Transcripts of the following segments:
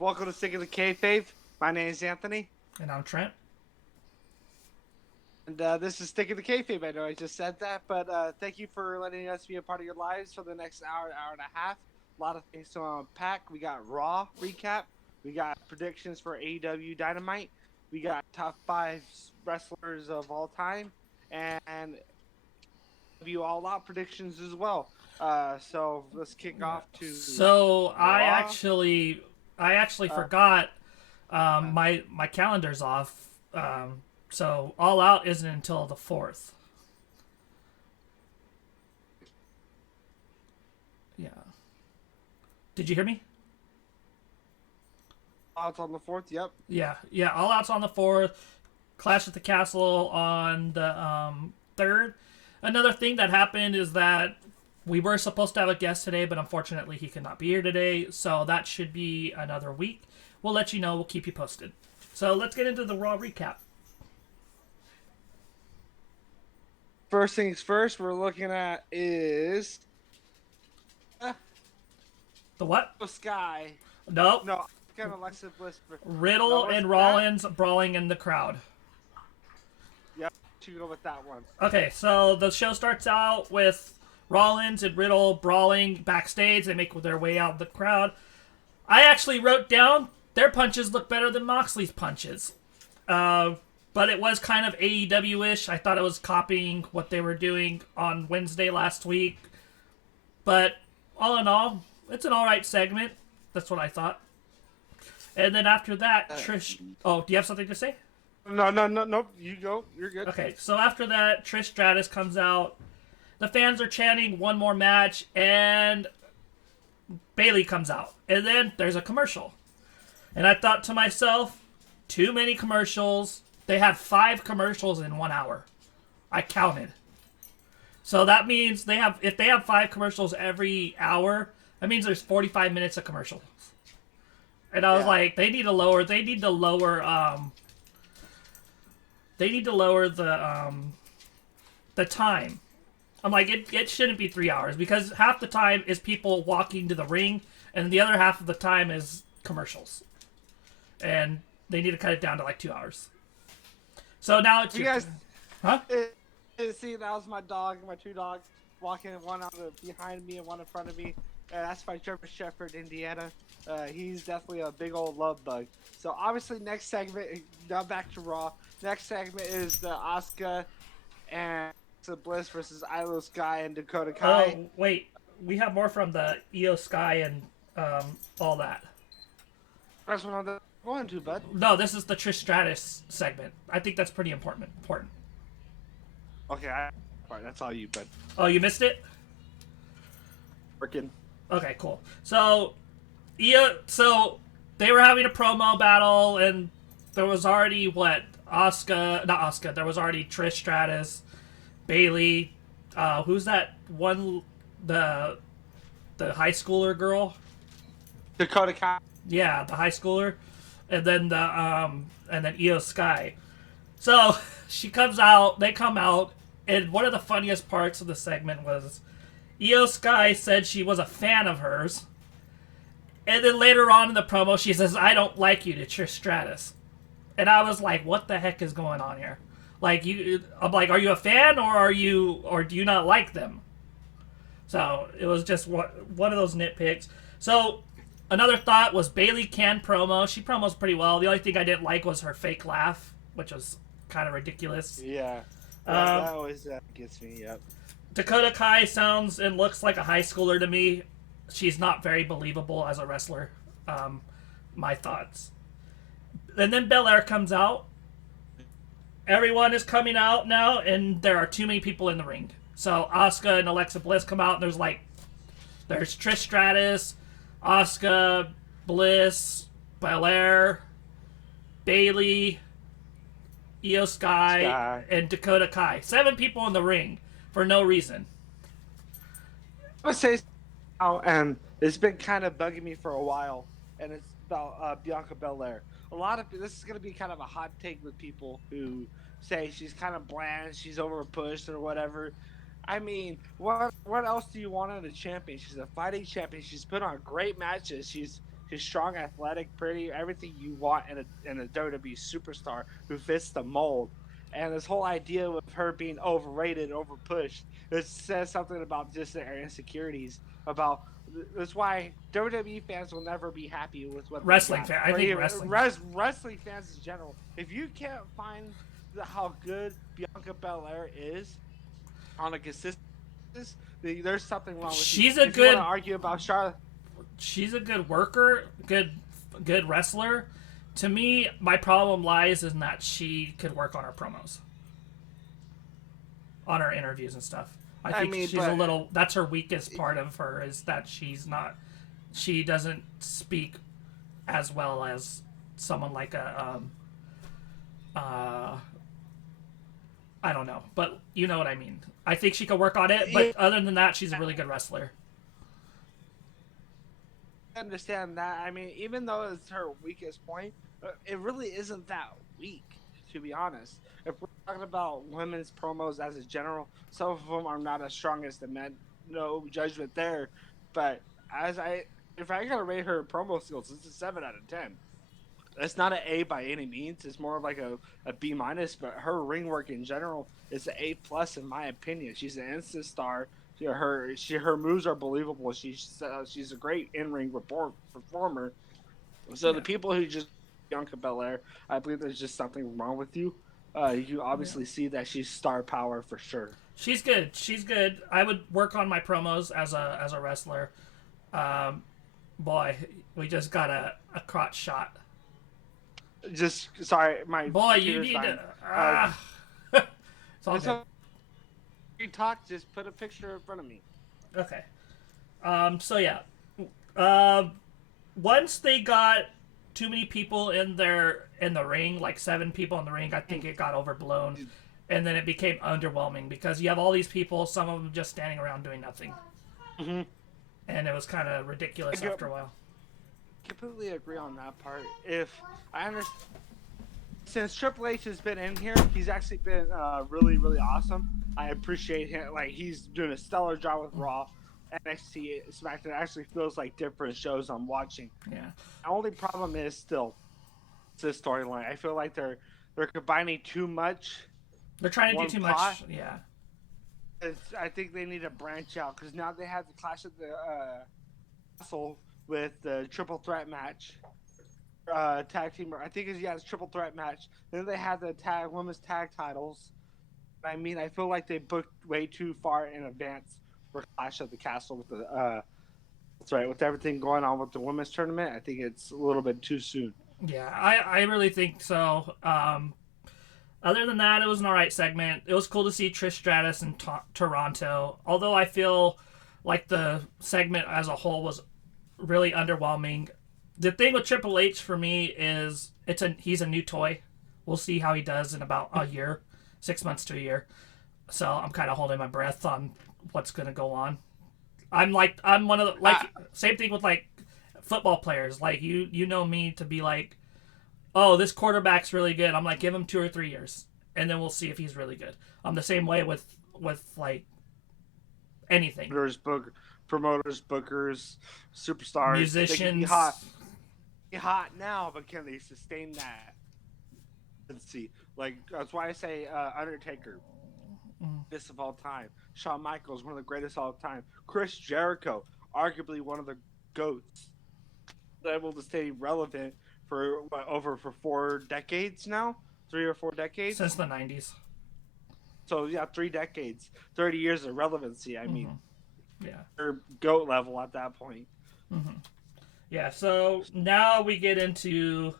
Welcome to Sticking to Kayfabe. My name is Anthony. And I'm Trent. And this is Sticking to Kayfabe. I know I just said that, but thank you for letting us be a part of your lives for the next hour and a half. A lot of things to unpack. We got Raw recap. We got predictions for AEW Dynamite. We got top 5 wrestlers of all time. And you all out predictions as well. So let's kick off to So Raw. I actually forgot my calendar's off. So All Out isn't until the 4th. Yeah. Did you hear me? All Out's on the 4th. Yep. Yeah. All Out's on the 4th. Clash at the Castle on the 3rd. Another thing that happened is that we were supposed to have a guest today, but unfortunately he could not be here today. So that should be another week. We'll let you know. We'll keep you posted. So let's get into the Raw recap. First things first, we're looking at is The what? Skai. Nope. No, kind of Alexa Bliss. Riddle and Rollins brawling in the crowd. Yep, you go with that one. Okay, so the show starts out with Rollins and Riddle brawling backstage. They make their way out of the crowd. I actually wrote down their punches look better than Moxley's punches. But it was kind of AEW-ish. I thought it was copying what they were doing on Wednesday last week. But all in all, it's an alright segment. That's what I thought. And then after that, Trish... Oh, do you have something to say? No. You go. You're good. Okay, so after that, Trish Stratus comes out. The fans are chanting one more match, and Bayley comes out. And then there's a commercial. And I thought to myself, too many commercials. They had 5 commercials in 1 hour. I counted. So that means if they have 5 commercials every hour, that means there's 45 minutes of commercials. And I was like, they need to lower the time. I'm like, it shouldn't be 3 hours because half the time is people walking to the ring and the other half of the time is commercials. And they need to cut it down to like 2 hours. So now it's you guys. Huh? See, that was my dog, my 2 dogs walking, one out behind me and one in front of me. That's my German Shepherd, Indiana. He's definitely a big old love bug. So obviously, next segment. Now back to Raw. Next segment is the Asuka and Bliss versus Io Sky and Dakota Kai. Oh wait, we have more from the Io Sky and all that. That's what I'm going to, bud. No, this is the Trish Stratus segment. I think that's pretty important. Okay, that's all you, bud. Oh, you missed it? Working. Okay, cool. So they were having a promo battle, and there was already there was already Trish Stratus, Bayley, who's that one, the high schooler girl? Dakota Kai. Yeah, the high schooler, and then and then Io Sky. So she comes out, they come out, and one of the funniest parts of the segment was Io Sky said she was a fan of hers, and then later on in the promo she says, "I don't like you" to Trish Stratus, and I was like, "What the heck is going on here?" Like I'm like, "Are you a fan or do you not like them?" So it was just one of those nitpicks. So another thought was Bayley can promo. She promos pretty well. The only thing I didn't like was her fake laugh, which was kind of ridiculous. Yeah, that always gets me. Yep. Dakota Kai sounds and looks like a high schooler to me. She's not very believable as a wrestler. My thoughts. And then Belair comes out. Everyone is coming out now, and there are too many people in the ring. So Asuka and Alexa Bliss come out, and there's Trish Stratus, Asuka, Bliss, Belair, Bayley, Io Sky, and Dakota Kai. 7 people in the ring for no reason. I would say, and it's been kind of bugging me for a while, and it's about Bianca Belair. This is going to be kind of a hot take with people who say she's kind of bland, she's overpushed or whatever. I mean, what else do you want in a champion? She's a fighting champion. She's put on great matches. She's She's strong, athletic, pretty, everything you want in a WWE superstar who fits the mold. And this whole idea of her being overrated, overpushed, it says something about just their insecurities. About that's why WWE fans will never be happy with what Wrestling they got. fan. I think Wrestling fans in general. If you can't find how good Bianca Belair is on a consistent basis, there's something wrong with she's you. A if good. You want to argue about Charlotte. She's a good worker, good wrestler. To me, my problem lies in that she could work on her promos, on her interviews and stuff. I think she's a little. That's her weakest part of her is that she's not. She doesn't speak as well as someone like a. I don't know, but you know what I mean. I think she could work on it, but other than that, she's a really good wrestler. I understand that. I mean, even though it's her weakest point, it really isn't that weak, to be honest. If we're talking about women's promos as a general, some of them are not as strong as the men. No judgment there, but if I gotta rate her promo skills, it's a 7 out of 10. It's not an A by any means. It's more like a B minus. But her ring work in general is an A plus in my opinion. She's an instant star. Her moves are believable. She's a great in ring performer. So the people who just Bianca Belair, I believe there's just something wrong with you. You obviously see that she's star power for sure. She's good. She's good. I would work on my promos as a wrestler. Boy, we just got a crotch shot. Just sorry, my boy. You need to. It's all good. You talk. Just put a picture in front of me. Okay. So yeah. Once they got too many people in the ring, like 7 people in the ring, I think it got overblown, and then it became underwhelming because you have all these people, some of them just standing around doing nothing, and it was kind of ridiculous after a while. Completely agree on that part. If I understand, since Triple H has been in here, he's actually been really, really awesome. I appreciate him. Like, he's doing a stellar job with Raw. NXT, SmackDown actually feels like different shows I'm watching. Yeah. The only problem is still this storyline. I feel like they're combining too much. They're trying to do too much. Yeah. I think they need to branch out because now they have the Clash of the Castle with the triple threat match, tag team. I think it's triple threat match. Then they have the women's tag titles. I mean, I feel like they booked way too far in advance for Clash of the Castle with the. That's right. With everything going on with the women's tournament, I think it's a little bit too soon. Yeah, I really think so. Other than that, it was an alright segment. It was cool to see Trish Stratus in Toronto. Although I feel like the segment as a whole was really underwhelming. The thing with Triple H for me is he's a new toy. We'll see how he does in about a year, 6 months to a year. So I'm kind of holding my breath on what's going to go on. I'm one of the same thing with like football players. Like you know me to be like, oh, this quarterback's really good. I'm like, give him 2 or 3 years, and then we'll see if he's really good. I'm the same way with like anything. Promoters, bookers, superstars, musicians. They can be hot now, but can they sustain that? Let's see. Like that's why I say Undertaker, greatest of all time. Shawn Michaels, one of the greatest of all time. Chris Jericho, arguably one of the GOATs, able to stay relevant for over 4 decades now, 3 or 4 decades since the 90s. So yeah, 3 decades, 30 years of relevancy. I mean, yeah, they're GOAT level at that point. Yeah. So now we get into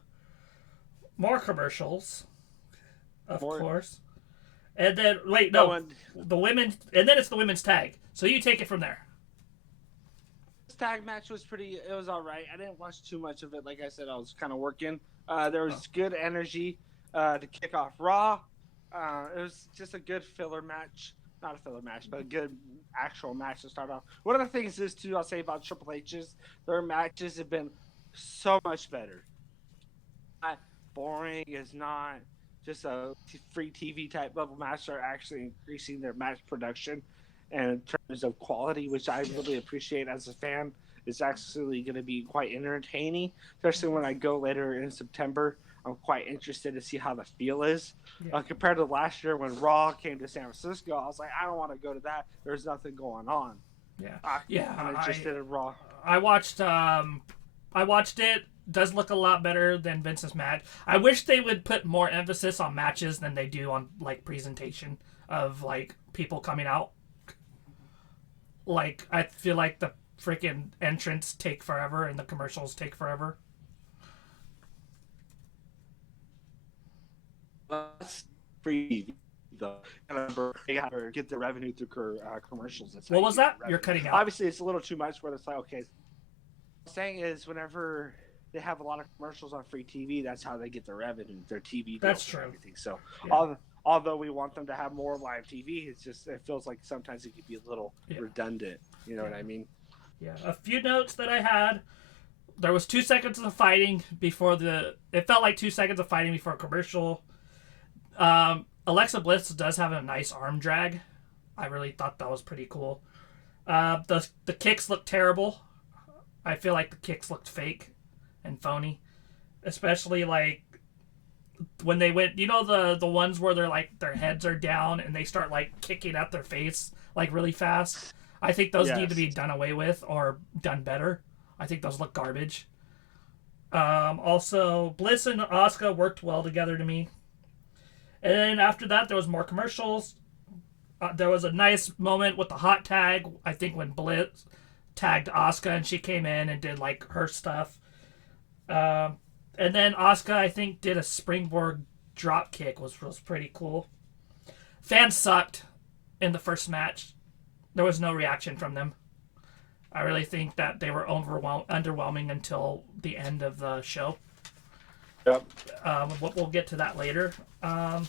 more commercials, of course. And then the women, and then it's the women's tag. So you take it from there. This tag match was it was all right. I didn't watch too much of it. Like I said, I was kind of working. There was good energy to kick off Raw. It was just a good filler match. Not a filler match, but a good actual match to start off. One of the things is, too, I'll say about Triple H's, their matches have been so much better. Not boring. It's not just a free TV type level match. They're actually increasing their match production and in terms of quality, which I really appreciate as a fan. is actually going to be quite entertaining, especially when I go later in September. I'm quite interested to see how the feel is. Compared to last year when Raw came to San Francisco, I was like, I don't want to go to that. There's nothing going on. I'm interested in Raw. I watched it. Does look a lot better than Vince's match. I wish they would put more emphasis on matches than they do on like presentation of like people coming out. Like I feel like the freaking entrants take forever and the commercials take forever. That's free though. They got to get the revenue through commercials. That's what was that? You're cutting out. Obviously, it's a little too much where it's like, okay. What I'm saying is whenever they have a lot of commercials on free TV, that's how they get their revenue, their TV. That's true. Everything. So, although we want them to have more live TV, it feels like sometimes it could be a little redundant. You know what I mean? Yeah. A few notes that I had. There was 2 seconds of fighting before it felt like 2 seconds of fighting before a commercial. Alexa Bliss does have a nice arm drag. I really thought that was pretty cool. The kicks look terrible. I feel like the kicks looked fake and phony, especially like when they went, the ones where they're like their heads are down and they start like kicking at their face like really fast. I think those need to be done away with or done better. I think those look garbage. Also, Bliss and Asuka worked well together to me. And then after that, there was more commercials. There was a nice moment with the hot tag. I think when Bliss tagged Asuka and she came in and did like her stuff. And then Asuka, I think, did a springboard drop kick, was pretty cool. Fans sucked in the first match. There was no reaction from them. I really think that they were underwhelming until the end of the show. Yep. We'll get to that later. Io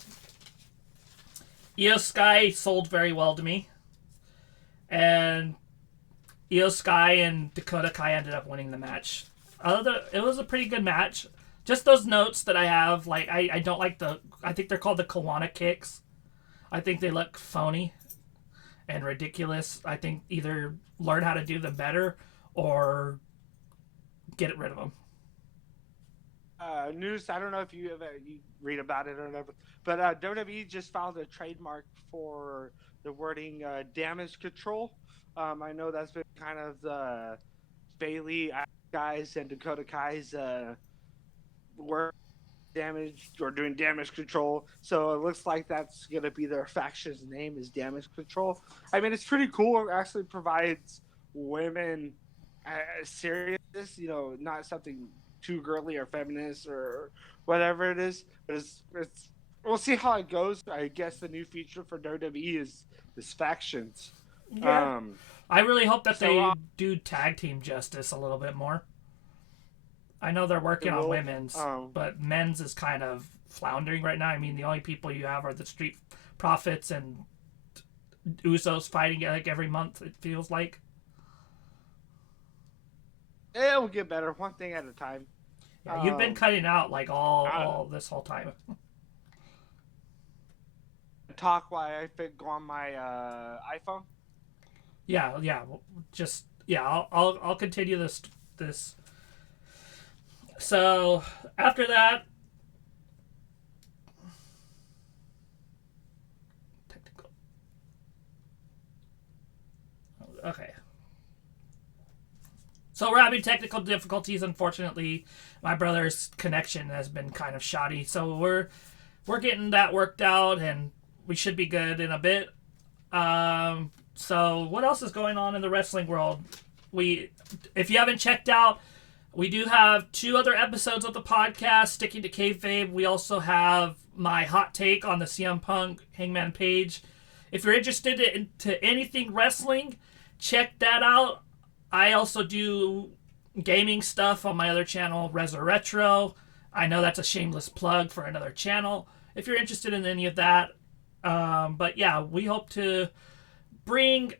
Skai sold very well to me. And Io Skai and Dakota Kai ended up winning the match. It was a pretty good match. Just those notes that I have, like I don't like I think they're called the Kiwana kicks. I think they look phony and ridiculous. I think either learn how to do them better or get rid of them. News, I don't know if you read about it or whatever, but WWE just filed a trademark for the wording damage control. I know that's been kind of the Bailey guys and Dakota Kai's word damage or doing damage control. So it looks like that's going to be their faction's name is damage control. I mean, it's pretty cool. It actually provides women seriousness, not something too girly or feminist or whatever it is. But it's we'll see how it goes. I guess the new feature for WWE is factions. Yeah. I really hope that they do tag team justice a little bit more. I know they're working on women's, but men's is kind of floundering right now. I mean, the only people you have are the Street Profits and Usos fighting like every month, it feels like. It will get better, one thing at a time. Yeah, you've been cutting out like all this whole time. Talk while I go on my iPhone. Yeah. I'll continue this. So after that, technical. Okay. So we're having technical difficulties. Unfortunately, my brother's connection has been kind of shoddy. So we're getting that worked out, and we should be good in a bit. So what else is going on in the wrestling world? If you haven't checked out, we do have 2 other episodes of the podcast, Sticking to Kayfabe. We also have my hot take on the CM Punk Hangman Page. If you're interested into anything wrestling, check that out. I also do gaming stuff on my other channel, Retro. I know that's a shameless plug for another channel if you're interested in any of that. But yeah, we hope to bring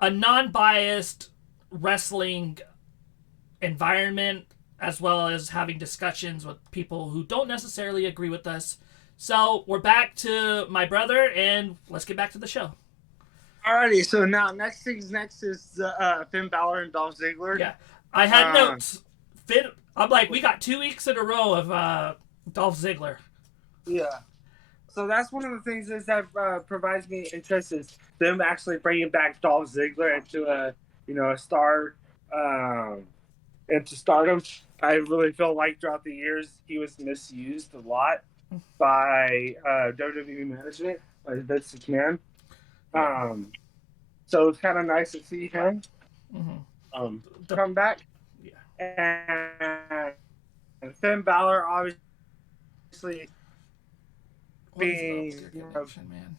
a non-biased wrestling environment as well as having discussions with people who don't necessarily agree with us. So we're back to my brother, and let's get back to the show. Alrighty, so now next is Finn Balor and Dolph Ziggler. Yeah. I had notes. Finn, I'm like, we got 2 weeks in a row of Dolph Ziggler. Yeah. So that's one of the things is that provides me interest is them actually bringing back Dolph Ziggler into a star into stardom. I really feel like throughout the years he was misused a lot by WWE management, by Vince McMahon. So it's kind of nice to see him come back. Yeah. And Finn Balor obviously being man.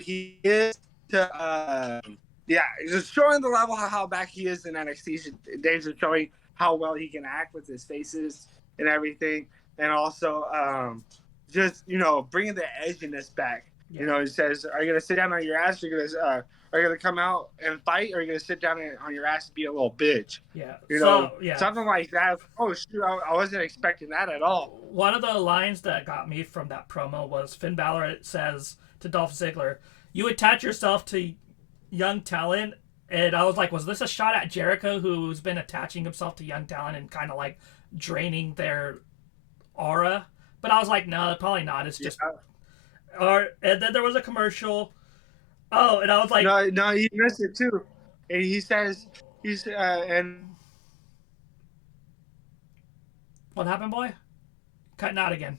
he is to just showing the level how back he is in NXT. Dave's showing how well he can act with his faces and everything, and also just bringing the edginess back. Yeah. He says, "Are you gonna sit down on your ass? Are you gonna come out and fight? Or are you gonna sit down on your ass and be a little bitch?" Yeah, something like that. Oh shoot, I wasn't expecting that at all. One of the lines that got me from that promo was Finn Balor says to Dolph Ziggler, "You attach yourself to young talent," and I was like, was this a shot at Jericho, who's been attaching himself to young talent and kind of like draining their aura? But I was like, no, probably not. It's just. And then there was a commercial. Oh, and I was like, no, you missed it too. And he says, and what happened, boy? Cutting out again.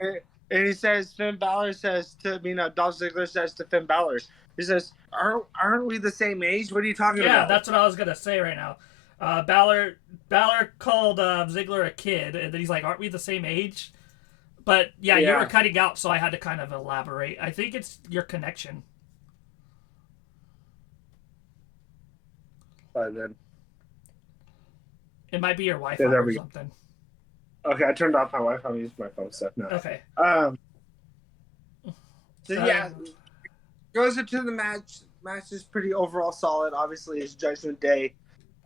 And he says, Dolph Ziggler says to Finn Balor, he says, aren't we the same age? What are you talking about? Yeah, that's what I was gonna say right now. Balor called Ziggler a kid, and then he's like, "Aren't we the same age?" But yeah, you were cutting out, so I had to kind of elaborate. I think it's your connection. Then it might be your Wi-Fi or something. Okay, I turned off my Wi-Fi. I'm using my phone stuff now. Okay. Goes into the match. Match is pretty overall solid. Obviously, it's Judgment Day.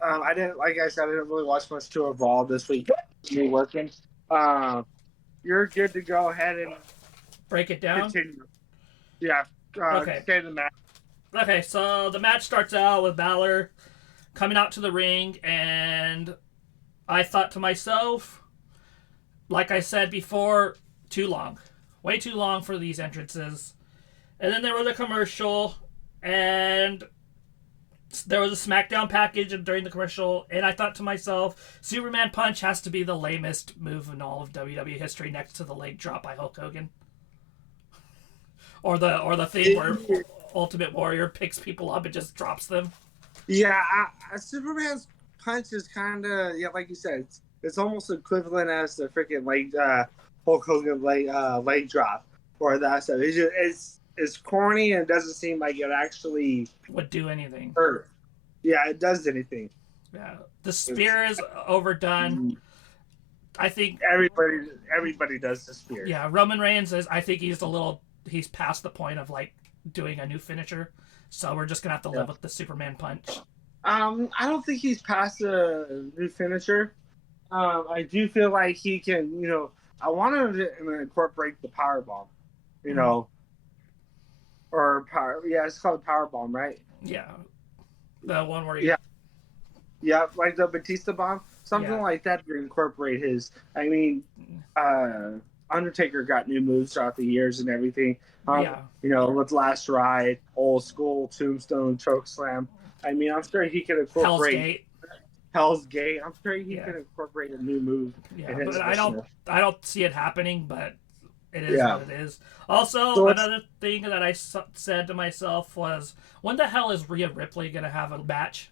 I didn't really watch much to Evolve this week. Me working. You're good to go ahead and break it down. Continue. Yeah. Okay. Stay in the match. Okay, so the match starts out with Balor coming out to the ring, and I thought to myself, like I said before, too long. Way too long for these entrances. And then there was a commercial, and there was a SmackDown package during the commercial, and I thought to myself, Superman Punch has to be the lamest move in all of WWE history, next to the leg drop by Hulk Hogan. Or the thing where Ultimate Warrior picks people up and just drops them. Yeah, Superman's Punch is kind of, like you said, it's almost equivalent as the freaking Hulk Hogan leg drop or that stuff. It's corny and doesn't seem like it actually would do anything. Hurt. Yeah, it does anything. Yeah, the spear is overdone. I think everybody does the spear. Yeah, Roman Reigns I think he's past the point of like doing a new finisher, so we're just gonna have to live with the Superman Punch. I don't think he's past a new finisher. I do feel like he can. I want him to incorporate the power bomb. Or power. Yeah, it's called power bomb, right? Yeah, the one where you. Yeah, like the Batista bomb, something like that to incorporate his. I mean, Undertaker got new moves throughout the years and everything. With Last Ride, Old School, Tombstone, Chokeslam. I mean, I'm sure he could incorporate Hell's Gate. I'm sure he can incorporate a new move. Yeah, but I don't see it happening, but it is what it is. Also, another thing that I said to myself was, when the hell is Rhea Ripley going to have a match?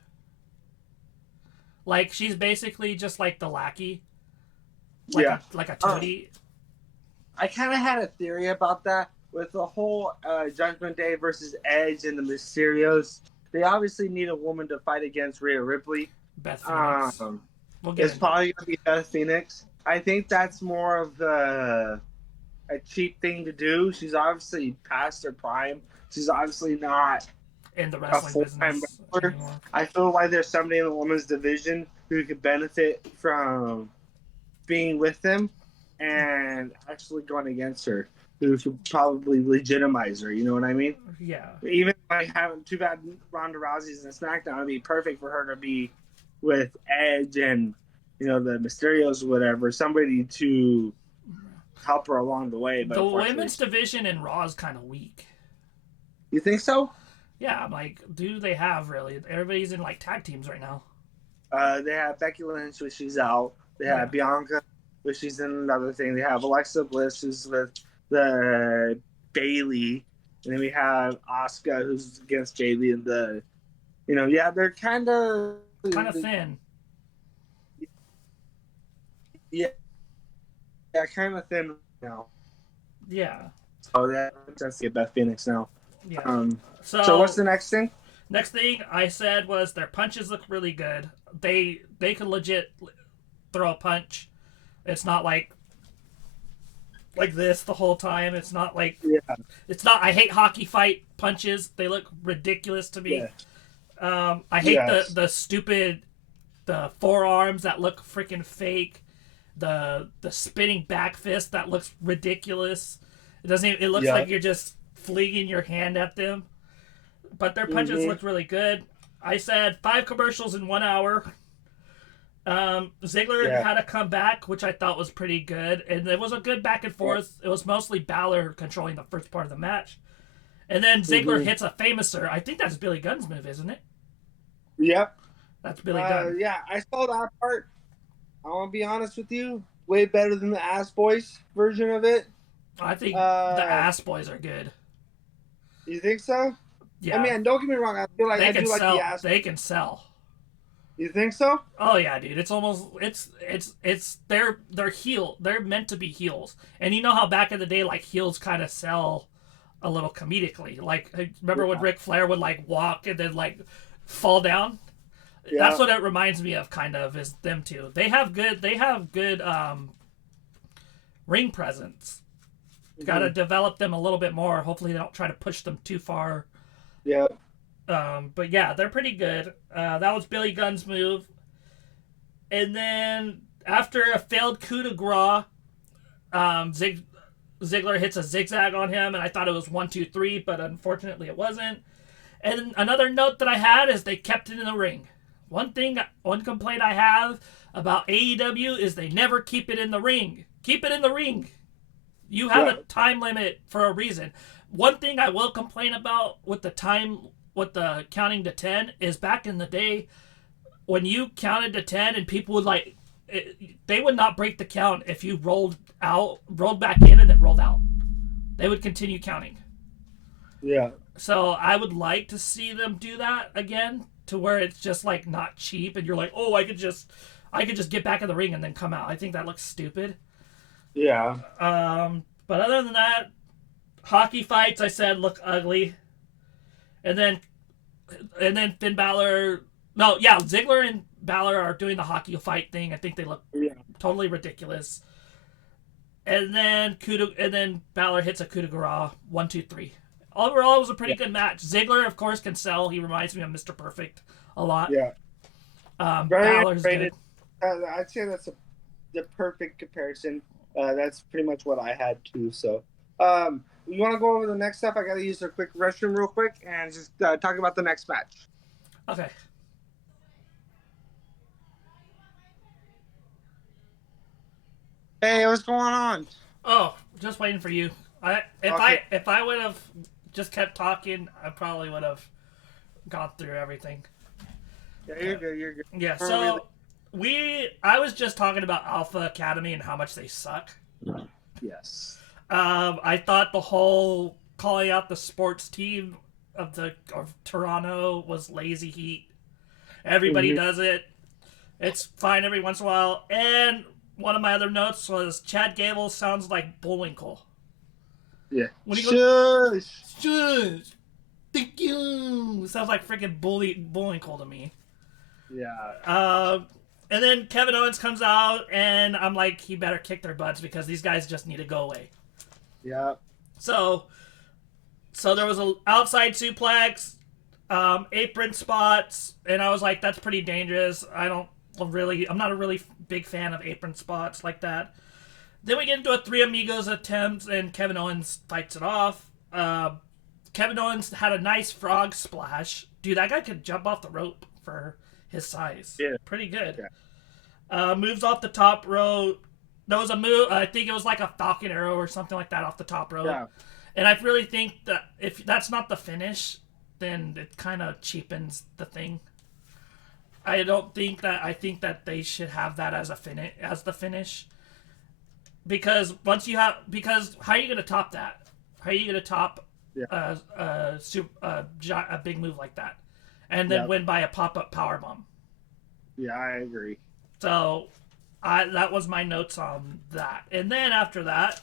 Like, she's basically just like the lackey. Like a toady. I kind of had a theory about that with the whole Judgment Day versus Edge and the Mysterios. They obviously need a woman to fight against Rhea Ripley. Beth Phoenix. It's probably going to be Beth Phoenix. I think that's more of a cheap thing to do. She's obviously past her prime. She's obviously not in the wrestling business anymore. I feel like there's somebody in the women's division who could benefit from being with them and actually going against her. who should probably legitimize her. You know what I mean? Yeah. Even like having too bad Ronda Rousey's in SmackDown, it'd be perfect for her to be with Edge and the Mysterios or whatever, somebody to help her along the way. But The unfortunately, women's division in Raw is kind of weak. you think so? Yeah, I'm like, do they have really? Everybody's in like tag teams right now. They have Becky Lynch, which she's out. They have Bianca, which she's in another thing. They have Alexa Bliss, who's with the Bailey, and then we have Asuka, who's against Bailey, and they're kind of thin. Yeah, kind of thin now. Yeah. So that's get Beth Phoenix now. Yeah. So what's the next thing? Next thing I said was their punches look really good. They can legit throw a punch. It's not like this the whole time. It's not like it's not. I hate hockey fight punches. They look ridiculous to me. Yeah. I hate the stupid forearms that look freaking fake. The spinning back fist that looks ridiculous. It doesn't. Even, it looks like you're just flinging your hand at them. But their punches looked really good. I said 5 commercials in 1 hour. Ziggler had a comeback, which I thought was pretty good. And it was a good back and forth. It was mostly Balor controlling the first part of the match. And then Ziggler hits a famouser. I think that's Billy Gunn's move, isn't it? Yep. That's Billy Gunn. Yeah, I saw that part. I want to be honest with you. Way better than the Ass Boys version of it. I think the Ass Boys are good. You think so? Yeah. I mean, don't get me wrong. I feel like I do like the Ass. They can sell. You think so? Oh yeah, dude. It's almost they're heel. They're meant to be heels. And you know how back in the day, like heels kind of sell a little comedically. Like remember when Ric Flair would like walk and then like fall down? Yeah. That's what it reminds me of. Kind of is them too. They have good ring presence. Got to develop them a little bit more. Hopefully they don't try to push them too far. Yeah. But yeah, they're pretty good. That was Billy Gunn's move. And then after a failed coup de grace, Ziggler hits a zigzag on him, and I thought it was 1, 2, 3, but unfortunately it wasn't. And another note that I had is they kept it in the ring. One complaint I have about AEW is they never keep it in the ring. Keep it in the ring. You have a time limit for a reason. One thing I will complain about with the counting to 10 is back in the day when you counted to 10 and people would they would not break the count if you rolled back in and then rolled out. They would continue counting. Yeah. So I would like to see them do that again to where it's just like not cheap and you're like, oh, I could just get back in the ring and then come out. I think that looks stupid. Yeah. But other than that, hockey fights I said look ugly. And then Finn Balor. No, yeah, Ziggler and Balor are doing the hockey fight thing. I think they look totally ridiculous. And then Balor hits a coup de grace. 1, 2, 3. Overall, it was a pretty good match. Ziggler, of course, can sell. He reminds me of Mr. Perfect a lot. Yeah. Balor's good. I'd say that's the perfect comparison. That's pretty much what I had too. So, you want to go over the next stuff? I got to use a quick restroom real quick and just talk about the next match. Okay. Hey, what's going on? Oh, just waiting for you. If I would have just kept talking, I probably would have gone through everything. Yeah, you're good. You're good. Yeah. So I was just talking about Alpha Academy and how much they suck. Yes. I thought the whole calling out the sports team of Toronto was lazy heat. Everybody does it. It's fine every once in a while. And one of my other notes was Chad Gable sounds like Bullwinkle. Yeah. When he goes, shush. Thank you. Sounds like freaking Bullwinkle to me. Yeah. And then Kevin Owens comes out, and I'm like, he better kick their butts because these guys just need to go away. Yeah. So there was an outside suplex, apron spots, and I was like, that's pretty dangerous. I'm not a really big fan of apron spots like that. Then we get into a Three Amigos attempt, and Kevin Owens fights it off. Kevin Owens had a nice frog splash. Dude, that guy could jump off the rope for his size. Yeah. Pretty good. Yeah. Moves off the top rope. There was a move, I think it was like a Falcon Arrow or something like that off the top rope. Yeah. And I really think that if that's not the finish, then it kind of cheapens the thing. I think that they should have that as the finish. Because how are you gonna top that? How are you gonna top a big move like that, and then win by a pop-up powerbomb? Yeah, I agree. So, that was my notes on that. And then after that,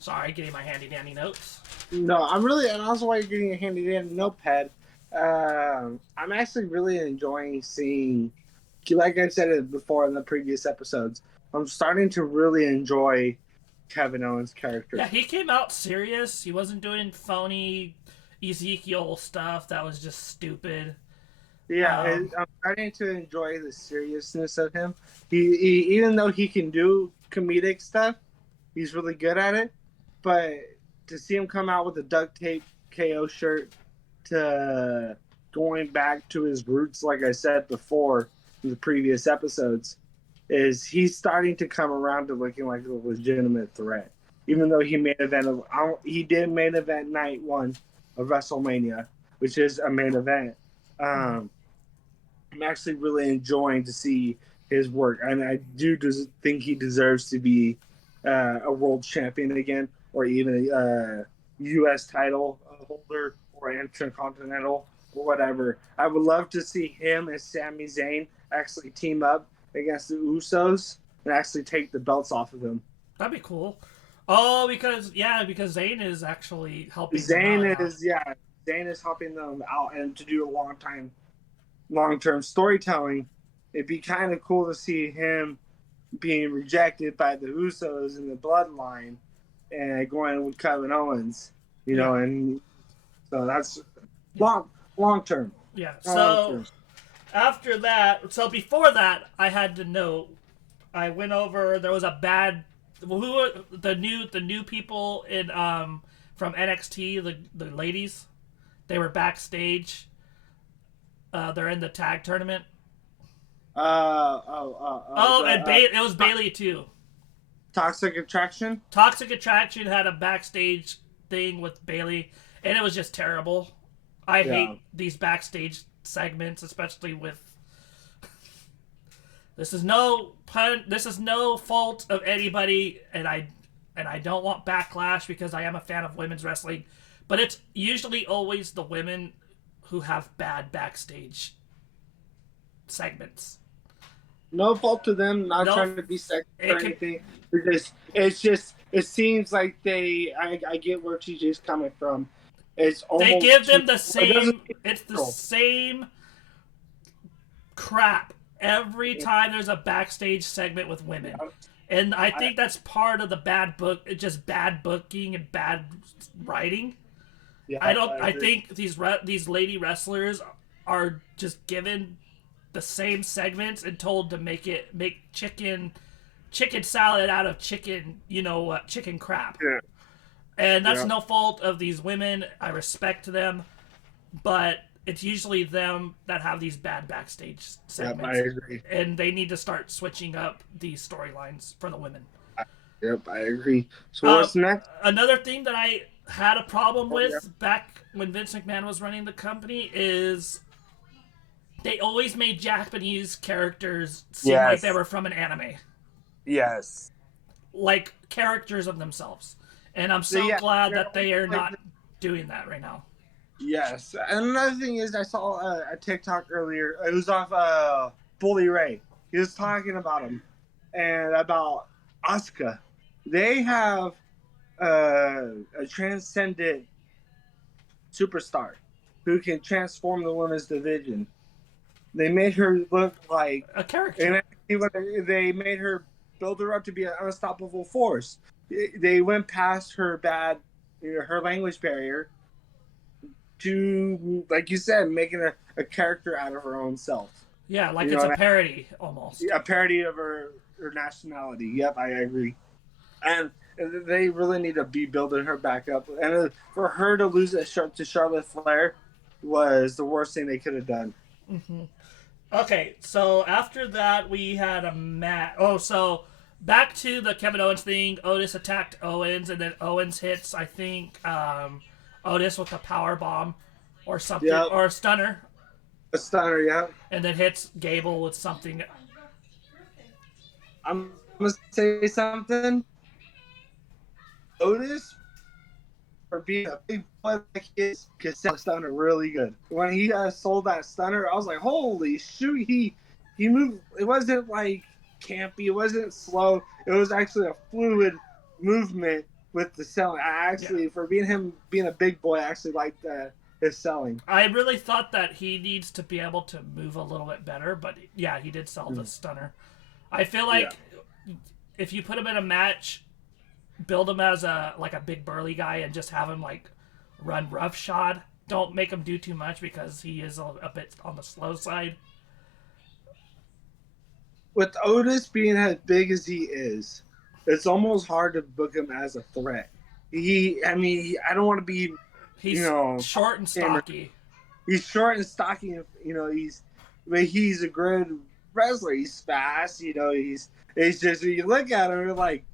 sorry, getting my handy dandy notes. No, and also while you're getting a handy dandy notepad, I'm actually really enjoying seeing, like I said it before in the previous episodes, I'm starting to really enjoy Kevin Owens' character. Yeah, he came out serious. He wasn't doing phony Ezekiel stuff that was just stupid. Yeah, I'm starting to enjoy the seriousness of him. He even though he can do comedic stuff, he's really good at it. But to see him come out with a duct tape KO shirt, to going back to his roots, like I said before in the previous episodes, is he's starting to come around to looking like a legitimate threat. Even though he did main event night 1 of WrestleMania, which is a main event. I'm actually really enjoying to see his work, and I do think he deserves to be a world champion again, or even a U.S. title holder, or intercontinental, or whatever. I would love to see him and Sami Zayn actually team up against the Usos and actually take the belts off of them. That'd be cool. Oh, because Zayn is actually helping. Zayn is helping them out, and to do a long-term storytelling. It'd be kind of cool to see him being rejected by the Usos in the Bloodline and going with Kevin Owens. You know, and so that's long-term. Yeah. So. After that, so before that, I had to note, I went over, there was a bad, who were the new people in from NXT, the ladies, they were backstage. They're in the tag tournament. It was Bailey too. Toxic Attraction? Toxic Attraction had a backstage thing with Bailey, and it was just terrible. I hate these backstage segments, especially with this is no fault of anybody, and I don't want backlash because I am a fan of women's wrestling, but it's usually always the women who have bad backstage segments. No fault to them, trying to be sexist or anything. It seems like I get where TJ's coming from. They give them the same. It's the same crap every time there's a backstage segment with women, and I think that's part of the bad booking and bad writing. Yeah, I think these lady wrestlers are just given the same segments and told to make chicken salad out of chicken crap. Yeah. And that's no fault of these women. I respect them, but it's usually them that have these bad backstage segments. Yep, I agree. And they need to start switching up these storylines for the women. Yep, I agree. So what's next? Another thing that I had a problem with back when Vince McMahon was running the company is they always made Japanese characters seem like they were from an anime. Yes. Like characters of themselves. And I'm so glad that they are not doing that right now. Yes. And another thing is I saw a TikTok earlier. It was off Bully Ray. He was talking about him and about Asuka. They have a transcendent superstar who can transform the women's division. They made her look like a character. And they made her build her up to be an unstoppable force. They went past her her language barrier to, like you said, making a character out of her own self. Yeah, like it's a parody almost. A parody of her nationality. Yep, I agree. And they really need to be building her back up. And for her to lose it to Charlotte Flair was the worst thing they could have done. Mm-hmm. Okay, so after that we had a match. Oh, so back to the Kevin Owens thing. Otis attacked Owens, and then Owens hits, I think, Otis with a power bomb or something, Yep. or a stunner. A stunner, yeah. And then hits Gable with something. I'm gonna say something. Otis, for being a big boy like he is, could sell a stunner really good. When he sold that stunner, I was like, holy shoot, he moved. It wasn't like campy, it wasn't slow. It was actually a fluid movement with the selling. I actually, for being a big boy, I actually liked his selling. I really thought that he needs to be able to move a little bit better, but yeah, he did sell the stunner. I feel like if you put him in a match, build him as a big burly guy and just have him like run roughshod. Don't make him do too much because he is a bit on the slow side. With Otis being as big as he is, it's almost hard to book him as a threat. I don't want to be. He's short and stocky. He's short and stocky. He's a good wrestler. He's fast. He's just, when you look at him, you're like,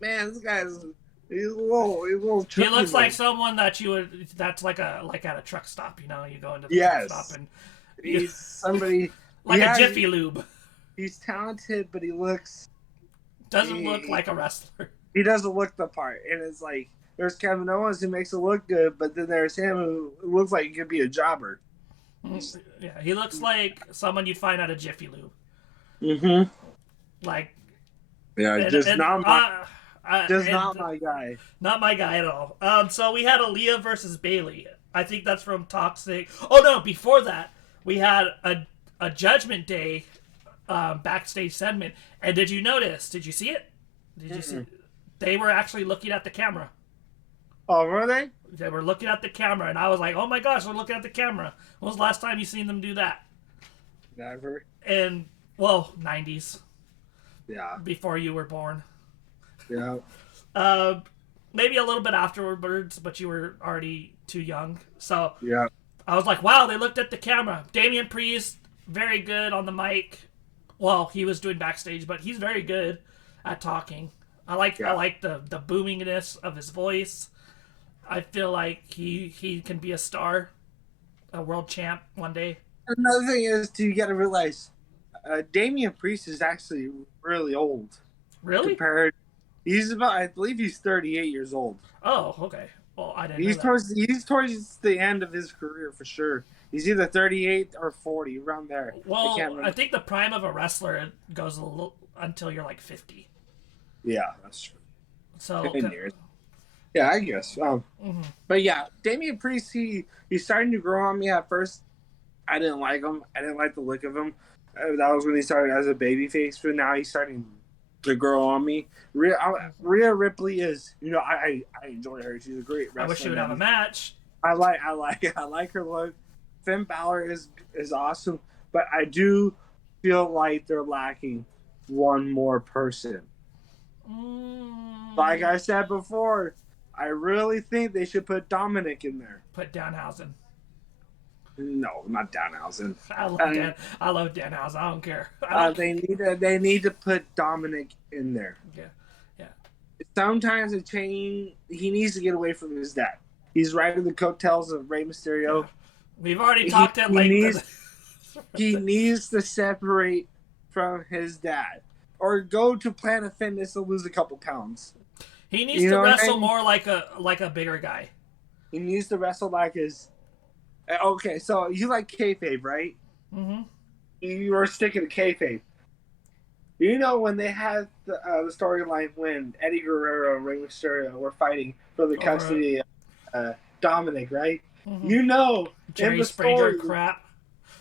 man, this guy's he's a little. He looks like someone that's like at a truck stop. You go into the truck stop and he's somebody like a Jiffy Lube. He's talented, but he doesn't look like a wrestler. He doesn't look the part, and it's like there's Kevin Owens who makes it look good, but then there's him who looks like he could be a jobber. Yeah, he looks like someone you'd find at a Jiffy Lube. Mm-hmm. Like. Yeah, not my guy. Not my guy at all. So we had Aaliyah versus Bayley. I think that's from Toxic. Oh no! Before that, we had a Judgment Day backstage segment. And did you notice? Did you see it? Did you see? They were actually looking at the camera. Oh, were they? They were looking at the camera, and I was like, "Oh my gosh, they're looking at the camera." When was the last time you seen them do that? Never. And 90s. Yeah. Before you were born. Yeah. Maybe a little bit afterwards, but you were already too young. So yeah. I was like, wow, they looked at the camera. Damian Priest, very good on the mic. Well, he was doing backstage, but he's very good at talking. I like the boomingness of his voice. I feel like he can be a star, a world champ one day. Another thing is, you got to realize, Damian Priest is actually really old. Really? He's about, I believe he's 38 years old. Oh, okay. Well, I didn't know that. He's towards the end of his career for sure. He's either 38 or 40, around there. Well, I think the prime of a wrestler goes until you're like 50. Yeah, that's true. So 10 years. Yeah, I guess. But yeah, Damian Priest, he's starting to grow on me. At first, I didn't like him. I didn't like the look of him. That was when he started as a babyface, but now he's starting to grow on me. Rhea Ripley is, I enjoy her. She's a great wrestler. I wish she would have a match. I like her look. Finn Balor is awesome, but I do feel like they're lacking one more person. Like I said before, I really think they should put Dominik in there. Put Danhausen. No, not Danhausen. I love Danhausen. I don't care. They need to put Dominik in there. Yeah. Sometimes he needs to get away from his dad. He's riding the coattails of Rey Mysterio. Yeah. We've already talked at length. He needs to separate from his dad, or go to Planet Fitness and lose a couple pounds. He needs to wrestle more like a bigger guy. He needs to wrestle like his. Okay, so you like kayfabe, right? Mm-hmm. You were sticking to kayfabe. When they had the storyline when Eddie Guerrero and Rey Mysterio were fighting for the custody of Dominik, right? Mm-hmm. Jerry Springer crap.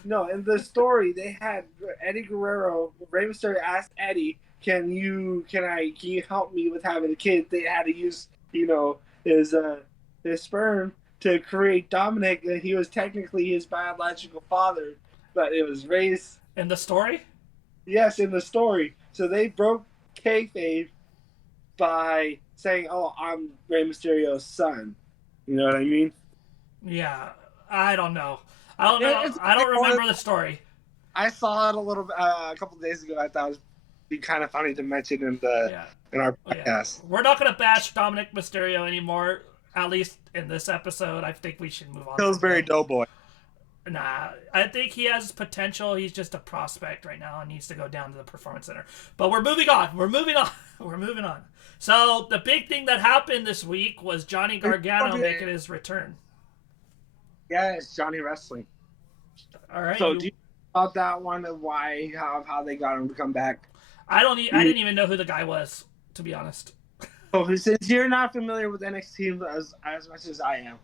No, in the story they had Eddie Guerrero. Rey Mysterio asked Eddie, "Can you help me with having a kid?" They had to use his sperm to create Dominik, and he was technically his biological father, but it was raised in the story. Yes, in the story. So they broke kayfabe by saying, "Oh, I'm Rey Mysterio's son." You know what I mean? Yeah, I don't know. I don't know. It's I don't remember the story. I saw it a little bit a couple of days ago. I thought it would be kind of funny to mention Yeah. in our Yeah. podcast. We're not gonna bash Dominik Mysterio anymore. At least in this episode, I think we should move on. Pillsbury Doughboy. Nah, I think he has potential. He's just a prospect right now and needs to go down to the Performance Center. But we're moving on. We're moving on. We're moving on. So the big thing that happened this week was Johnny Gargano making his return. Yeah, it's Johnny Wrestling. All right. So do you know about that one of why how they got him to come back? I didn't even know who the guy was, to be honest. So since you're not familiar with NXT as much as I am,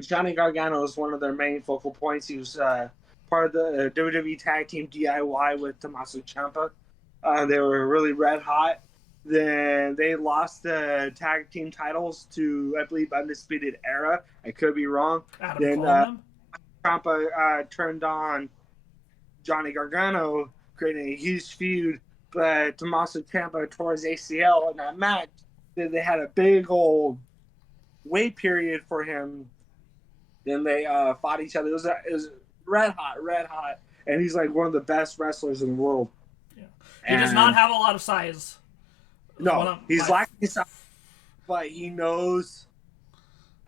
Johnny Gargano is one of their main focal points. He was part of the WWE Tag Team DIY with Tommaso Ciampa. They were really red hot. Then they lost the tag team titles to, I believe, Undisputed Era. I could be wrong. Adam then Ciampa turned on Johnny Gargano, creating a huge feud. But Tommaso Ciampa tore his ACL in that match. Then they had a big old wait period for him. Then they fought each other. It was red hot. And he's like one of the best wrestlers in the world. Yeah. He does not have a lot of size. No, he's lacking size, but he knows.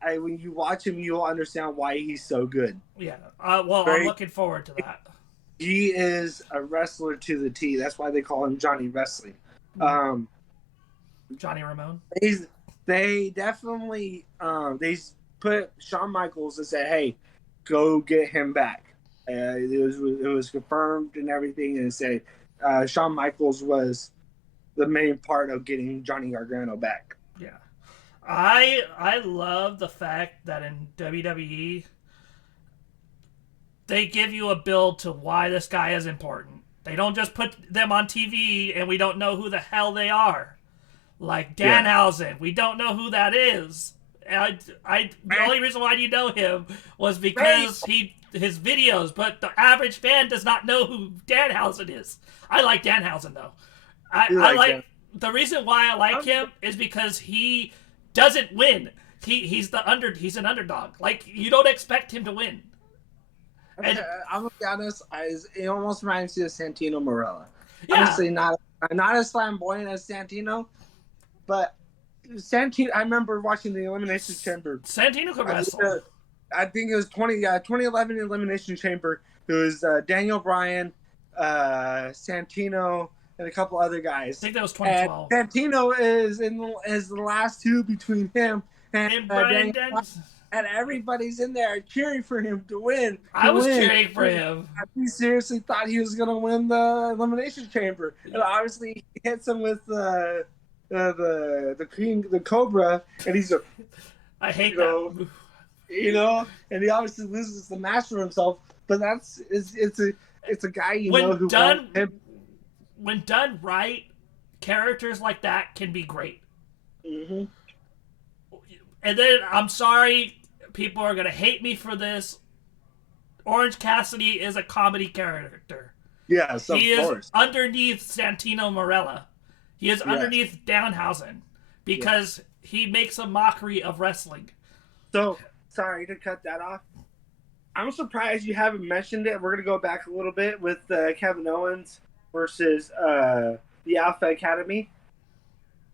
When you watch him, you'll understand why he's so good. Yeah. I'm looking forward to that. He is a wrestler to the T. That's why they call him Johnny Wrestling. Johnny Ramone. They definitely they put Shawn Michaels and said, "Hey, go get him back." It was confirmed and everything, and it said Shawn Michaels was the main part of getting Johnny Gargano back. Yeah, I love the fact that in WWE they give you a build to why this guy is important. They don't just put them on TV and we don't know who the hell they are. Like Danhausen, we don't know who that is. The only reason why you know him was because his videos, but the average fan does not know who Danhausen is. I like Danhausen though. I like the reason why I like him is because he doesn't win. He's an underdog. Like, you don't expect him to win. And I'm gonna be honest, it almost reminds me of Santino Marella. Yeah. Obviously not as flamboyant as Santino, but Santino. I remember watching the Elimination Chamber. Santino could wrestle. I think it was 2011 Elimination Chamber. It was Daniel Bryan, Santino, and a couple other guys. I think that was 2012. And Santino is the last two between him and Bryan and everybody's in there cheering for him to win. I was cheering for him. He seriously thought he was going to win the Elimination Chamber, and obviously he hits him with the Cobra, and he's I hate that. And he obviously loses the master himself. But it's a guy who when done right, characters like that can be great. Mm-hmm. And then, I'm sorry, people are going to hate me for this. Orange Cassidy is a comedy character. Yes, of course. Is underneath Santino Marella. He is underneath Danhausen because he makes a mockery of wrestling. So, sorry to cut that off. I'm surprised you haven't mentioned it. We're going to go back a little bit with Kevin Owens versus the Alpha Academy.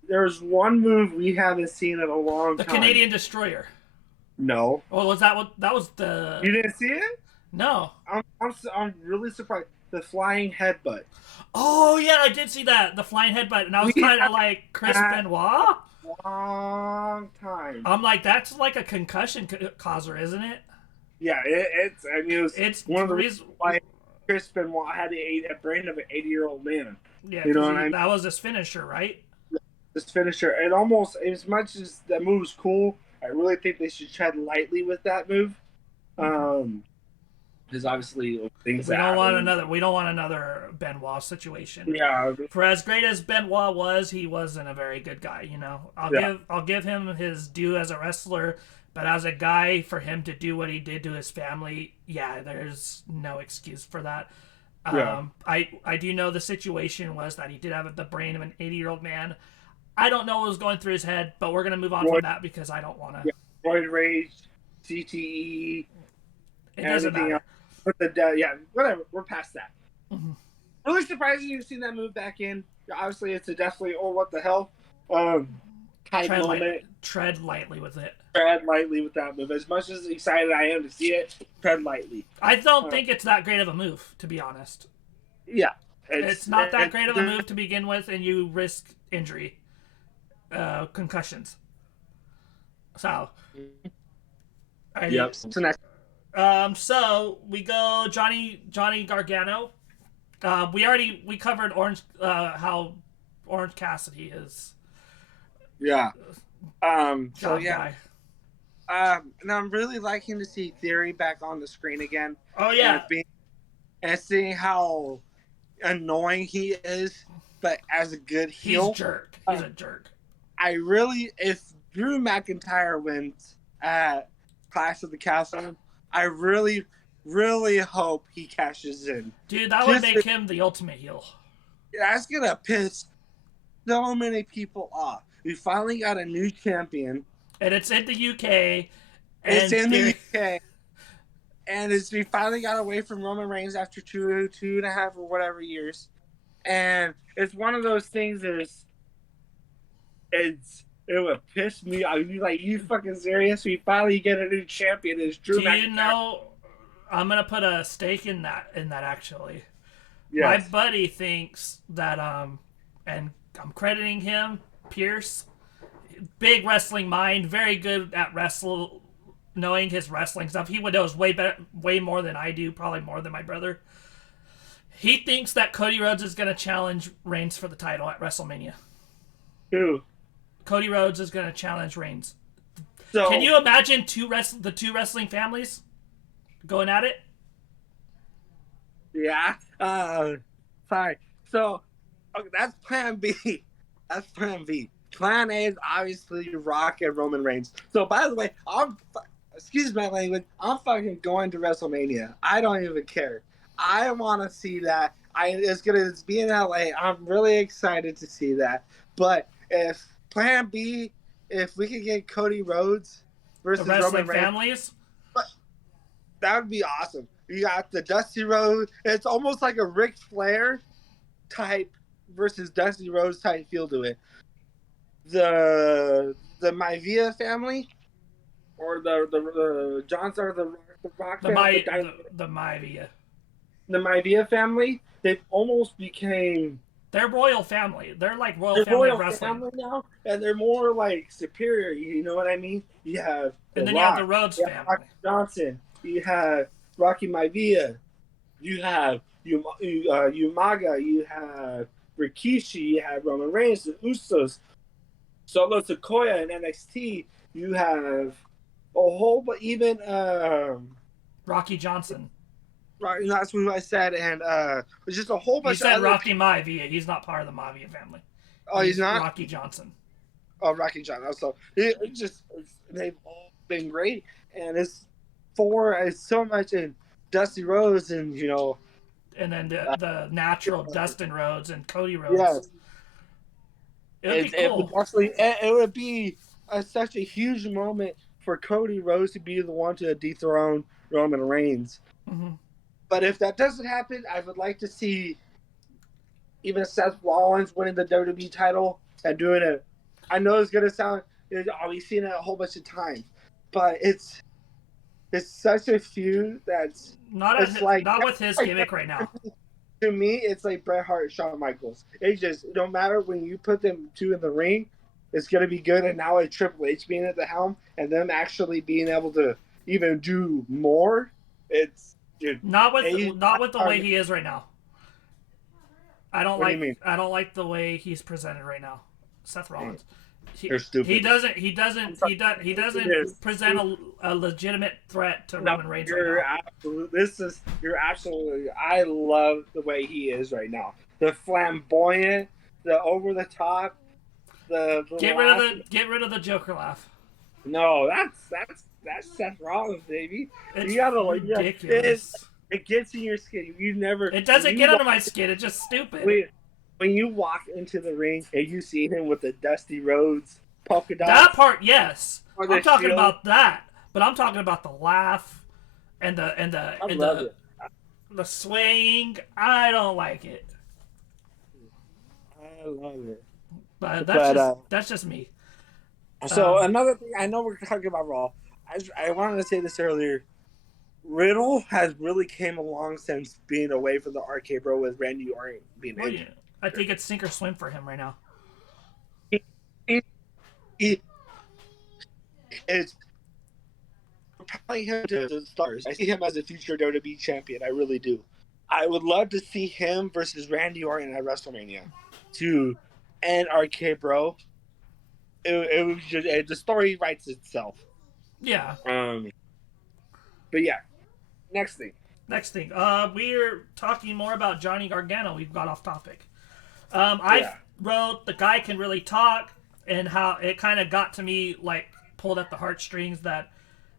There's one move we haven't seen in a long time. The Canadian Destroyer. No. Oh, was that what? That was the. You didn't see it? No. I'm really surprised. The flying headbutt. Oh yeah, I did see that. The flying headbutt, and I was kind of like Chris Benoit. Long time. I'm like, that's like a concussion causer, isn't it? Yeah, it's one of the reasons why Chris Benoit had a brain of an 80-year-old man. Yeah, you know what I mean? That was his finisher, right? This finisher, and almost as much as that move's cool, I really think they should tread lightly with that move. Because obviously things we don't want another Benoit situation. Yeah. For as great as Benoit was, he wasn't a very good guy. I'll give him his due as a wrestler, but as a guy, for him to do what he did to his family, there's no excuse for that. I do know the situation was that he did have the brain of an 80-year-old man. I don't know what was going through his head, but we're gonna move on from that because I don't want to. Yeah, Roid Rage, CTE, it doesn't matter. Else. But whatever. We're past that. Mm-hmm. Really surprised you've seen that move back in. Obviously, it's a definitely what the hell type moment. Tread lightly with it. Tread lightly with that move. As much as excited I am to see it, tread lightly. I don't think it's that great of a move, to be honest. Yeah. It's not that great of a move to begin with, and you risk injury. Concussions. So. Yep. So next. So we go Johnny Gargano. We covered how Orange Cassidy is. Yeah. So yeah. And I'm really liking to see Theory back on the screen again. Oh yeah. And seeing how annoying he is, but as a good heel. He's a jerk. If Drew McIntyre wins at Clash of the Castle, I really, really hope he cashes in. Dude, that would make him the ultimate heel. That's gonna piss so many people off. We finally got a new champion. And it's in the UK. It's in the UK. And we finally got away from Roman Reigns after two and a half or whatever years. And it's one of those things it would piss me off. You're like, you fucking serious? We finally get a new champion. It's Drew McIntyre. You know, I'm going to put a stake in that actually. Yes. My buddy thinks that, and I'm crediting him, Pierce, big wrestling mind, very good at knowing his wrestling stuff. He knows way more than I do, probably more than my brother. He thinks that Cody Rhodes is going to challenge Reigns for the title at WrestleMania. Who? Cody Rhodes is going to challenge Reigns. So, can you imagine the two wrestling families going at it? Yeah. Sorry. So, okay, that's Plan B. That's Plan B. Plan A is obviously Rock and Roman Reigns. So, by the way, excuse my language, I'm fucking going to WrestleMania. I don't even care. I want to see that. It's be in LA. I'm really excited to see that. But if Plan B, if we could get Cody Rhodes versus Roman Reigns, families, that would be awesome. You got the Dusty Rhodes. It's almost like a Ric Flair type versus Dusty Rhodes type feel to it. The Maivia family, or the Johnson, or the Rock family, the Maivia. The Maivia family, they've almost became. They're royal family. They're like royal family wrestling family now, and they're more like superior. You know what I mean? You have and then Rock, you have the Rhodes family. Rocky Johnson. You have Rocky Maivia. You have Umaga. You have Rikishi. You have Roman Reigns. The Usos. Solo Sikoa in NXT. You have a whole, but even Rocky Johnson. Right, that's what I said, and it's just a whole bunch. You said Rocky Maivia. He's not part of the Maivia family. Oh, he's not. Rocky Johnson. Oh, Rocky Johnson. So they've all been great, and it's so much in Dusty Rhodes, and and then the natural Dustin Rhodes and Cody Rhodes. Yeah, it would be cool. It would be such a huge moment for Cody Rhodes to be the one to dethrone Roman Reigns. Mm-hmm. But if that doesn't happen, I would like to see even Seth Rollins winning the WWE title and doing it. I know it's going to sound, we've seen it a whole bunch of times, but it's such a feud that's not with his gimmick right now. To me, it's like Bret Hart and Shawn Michaels. It just, no matter when you put them two in the ring, it's going to be good. And now with Triple H being at the helm and them actually being able to even do more, it's, dude, not with the way he is right now. I don't like the way he's presented right now. Seth Rollins. He doesn't present a legitimate threat to Roman Reigns. You're absolutely. I love the way he is right now. The flamboyant, the over the top, get rid of the Joker laugh. No, that's Seth Rollins, baby. It's ridiculous. It gets in your skin. It doesn't get under my skin. It's just stupid. when you walk into the ring and you see him with the Dusty Rhodes polka dots. That part, yes. I'm talking shield. about that, but I'm talking about the laugh and the swaying. I don't like it. I love it. But that's just me. So another thing, I know we're talking about Raw. I wanted to say this earlier. Riddle has really came along since being away from the RK Bro with Randy Orton being injured. Yeah. I think it's sink or swim for him right now. It's propelling him to the stars. I see him as a future WWE champion. I really do. I would love to see him versus Randy Orton at WrestleMania to end RK Bro. It was just the story writes itself. Yeah. But yeah. Next thing. We're talking more about Johnny Gargano. We've got off topic. I wrote the guy can really talk, and how it kind of got to me, like pulled at the heartstrings, that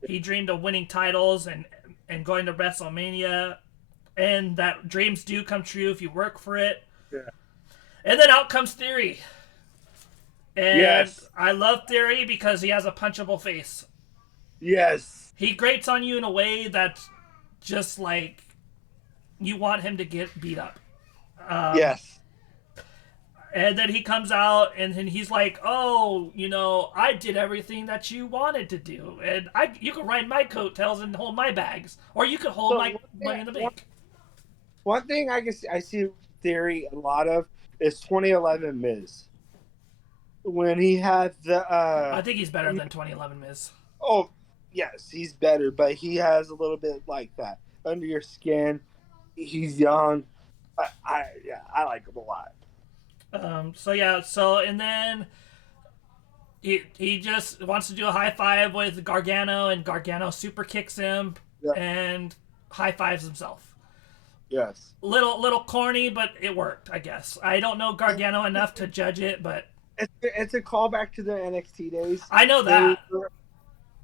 he dreamed of winning titles and going to WrestleMania, and that dreams do come true if you work for it. Yeah. And then out comes Theory. And yes. I love Theory because he has a punchable face. Yes. He grates on you in a way that's just like you want him to get beat up. Yes. And then he comes out and then he's like, "Oh, I did everything that you wanted to do, and you can ride my coattails and hold my bags, or you could hold my money in the bank." One thing I see Theory a lot of is 2011 Miz. When he had the I think he's better than 2011 Miz. Oh, yes, he's better, but he has a little bit like that under your skin. He's young. I like him a lot. And then he just wants to do a high five with Gargano, and Gargano super kicks him and high fives himself. Yes. Little corny, but it worked, I guess. I don't know Gargano enough to judge it, but it's a callback to the NXT days. I know that.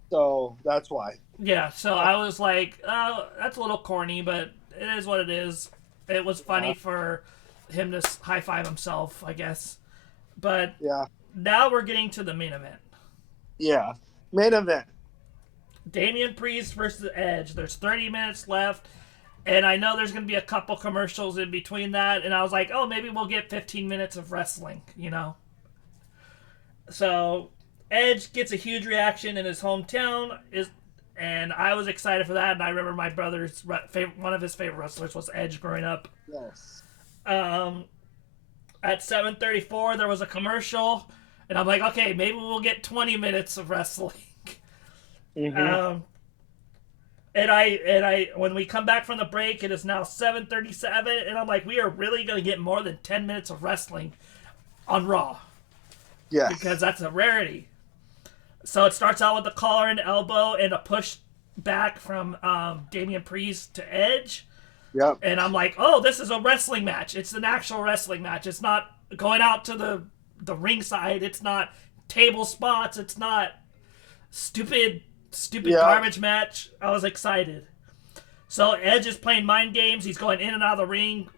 So that's why. Yeah, so I was like, oh, that's a little corny, but it is what it is. It was funny for him to high five himself, I guess. But now we're getting to the main event. Yeah, main event. Damian Priest versus Edge. There's 30 minutes left, and I know there's going to be a couple commercials in between that, and I was like, oh, maybe we'll get 15 minutes of wrestling, So Edge gets a huge reaction in his hometown, and I was excited for that, and I remember my brother's one of his favorite wrestlers was Edge growing up. Yes. At 7:34, there was a commercial, and I'm like, okay, maybe we'll get 20 minutes of wrestling. Mm-hmm. And I when we come back from the break, it is now 7:37, and I'm like, we are really gonna get more than 10 minutes of wrestling on Raw. Yes. Because that's a rarity. So it starts out with a collar and elbow and a push back from Damian Priest to Edge. Yep. And I'm like, oh, this is a wrestling match. It's an actual wrestling match. It's not going out to the ringside. It's not table spots. It's not stupid garbage match. I was excited. So Edge is playing mind games. He's going in and out of the ring,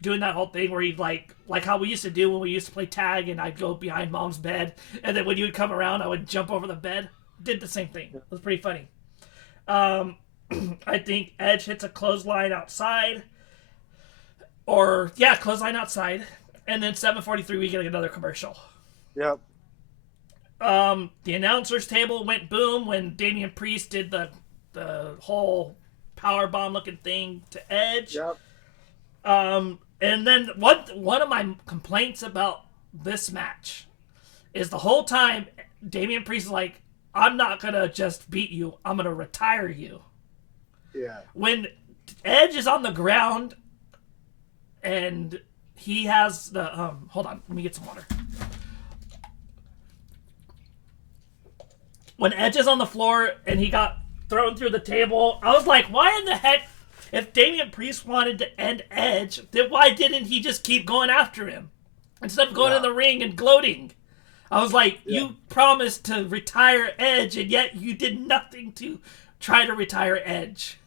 doing that whole thing where he like how we used to do when we used to play tag, and I'd go behind mom's bed, and then when you would come around, I would jump over the bed. Did the same thing. It was pretty funny. I think Edge hits a clothesline outside. Clothesline outside. And then 7:43, we get another commercial. Yep. The announcer's table went boom when Damian Priest did the whole power bomb looking thing to Edge. Yep. And then one of my complaints about this match is the whole time Damian Priest is like, I'm not gonna just beat you, I'm gonna retire you. Yeah. When Edge is on the ground and he has the hold on, let me get some water. When Edge is on the floor and he got thrown through the table, I was like, why in the heck, if Damian Priest wanted to end Edge, then why didn't he just keep going after him instead of going in the ring and gloating? I was like, you promised to retire Edge, and yet you did nothing to try to retire Edge.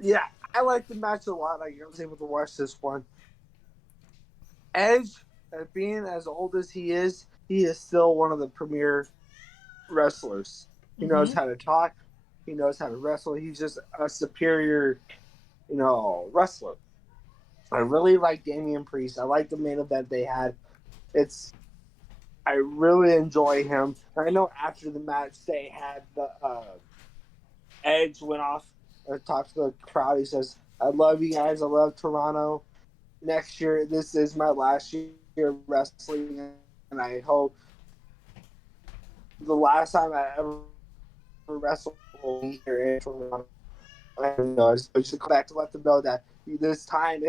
Yeah, I like the match a lot. I was able to watch this one. Edge, being as old as he is still one of the premier wrestlers. He knows how to talk. He knows how to wrestle. He's just a superior, wrestler. I really like Damian Priest. I like the main event they had. I really enjoy him. I know after the match they had the Edge went off and talked to the crowd. He says, "I love you guys. I love Toronto. Next year, this is my last year wrestling, and I hope the last time I ever wrestled here in Toronto." And just come back to let them know that this time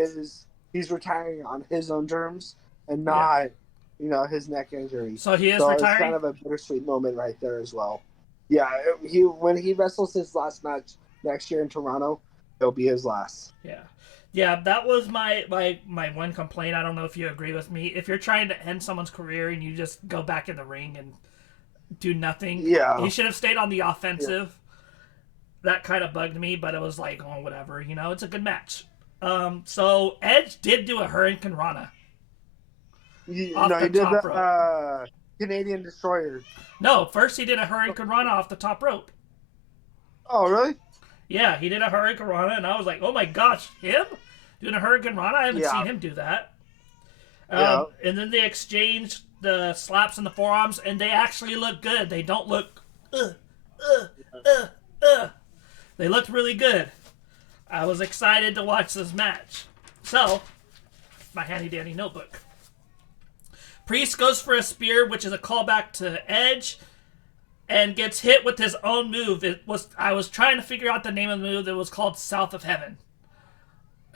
he's retiring on his own terms and not, his neck injury. So he is retiring? It's kind of a bittersweet moment right there as well. Yeah, when he wrestles his last match next year in Toronto, it'll be his last. Yeah, that was my one complaint. I don't know if you agree with me. If you're trying to end someone's career and you just go back in the ring and do nothing, he should have stayed on the offensive. Yeah. That kind of bugged me, but it was like, oh, whatever. It's a good match. So Edge did do a Hurricane Rana. He did the Canadian Destroyer. No, first he did a Hurricane Rana off the top rope. Oh, really? Yeah, he did a Hurricane Rana, and I was like, oh my gosh, him? Doing a Hurricane Rana? I haven't seen him do that. And then they exchanged the slaps and the forearms, and they actually look good. They don't look, They looked really good. I was excited to watch this match. So, my handy-dandy notebook. Priest goes for a spear, which is a callback to Edge, and gets hit with his own move. I was trying to figure out the name of the move. It was called South of Heaven.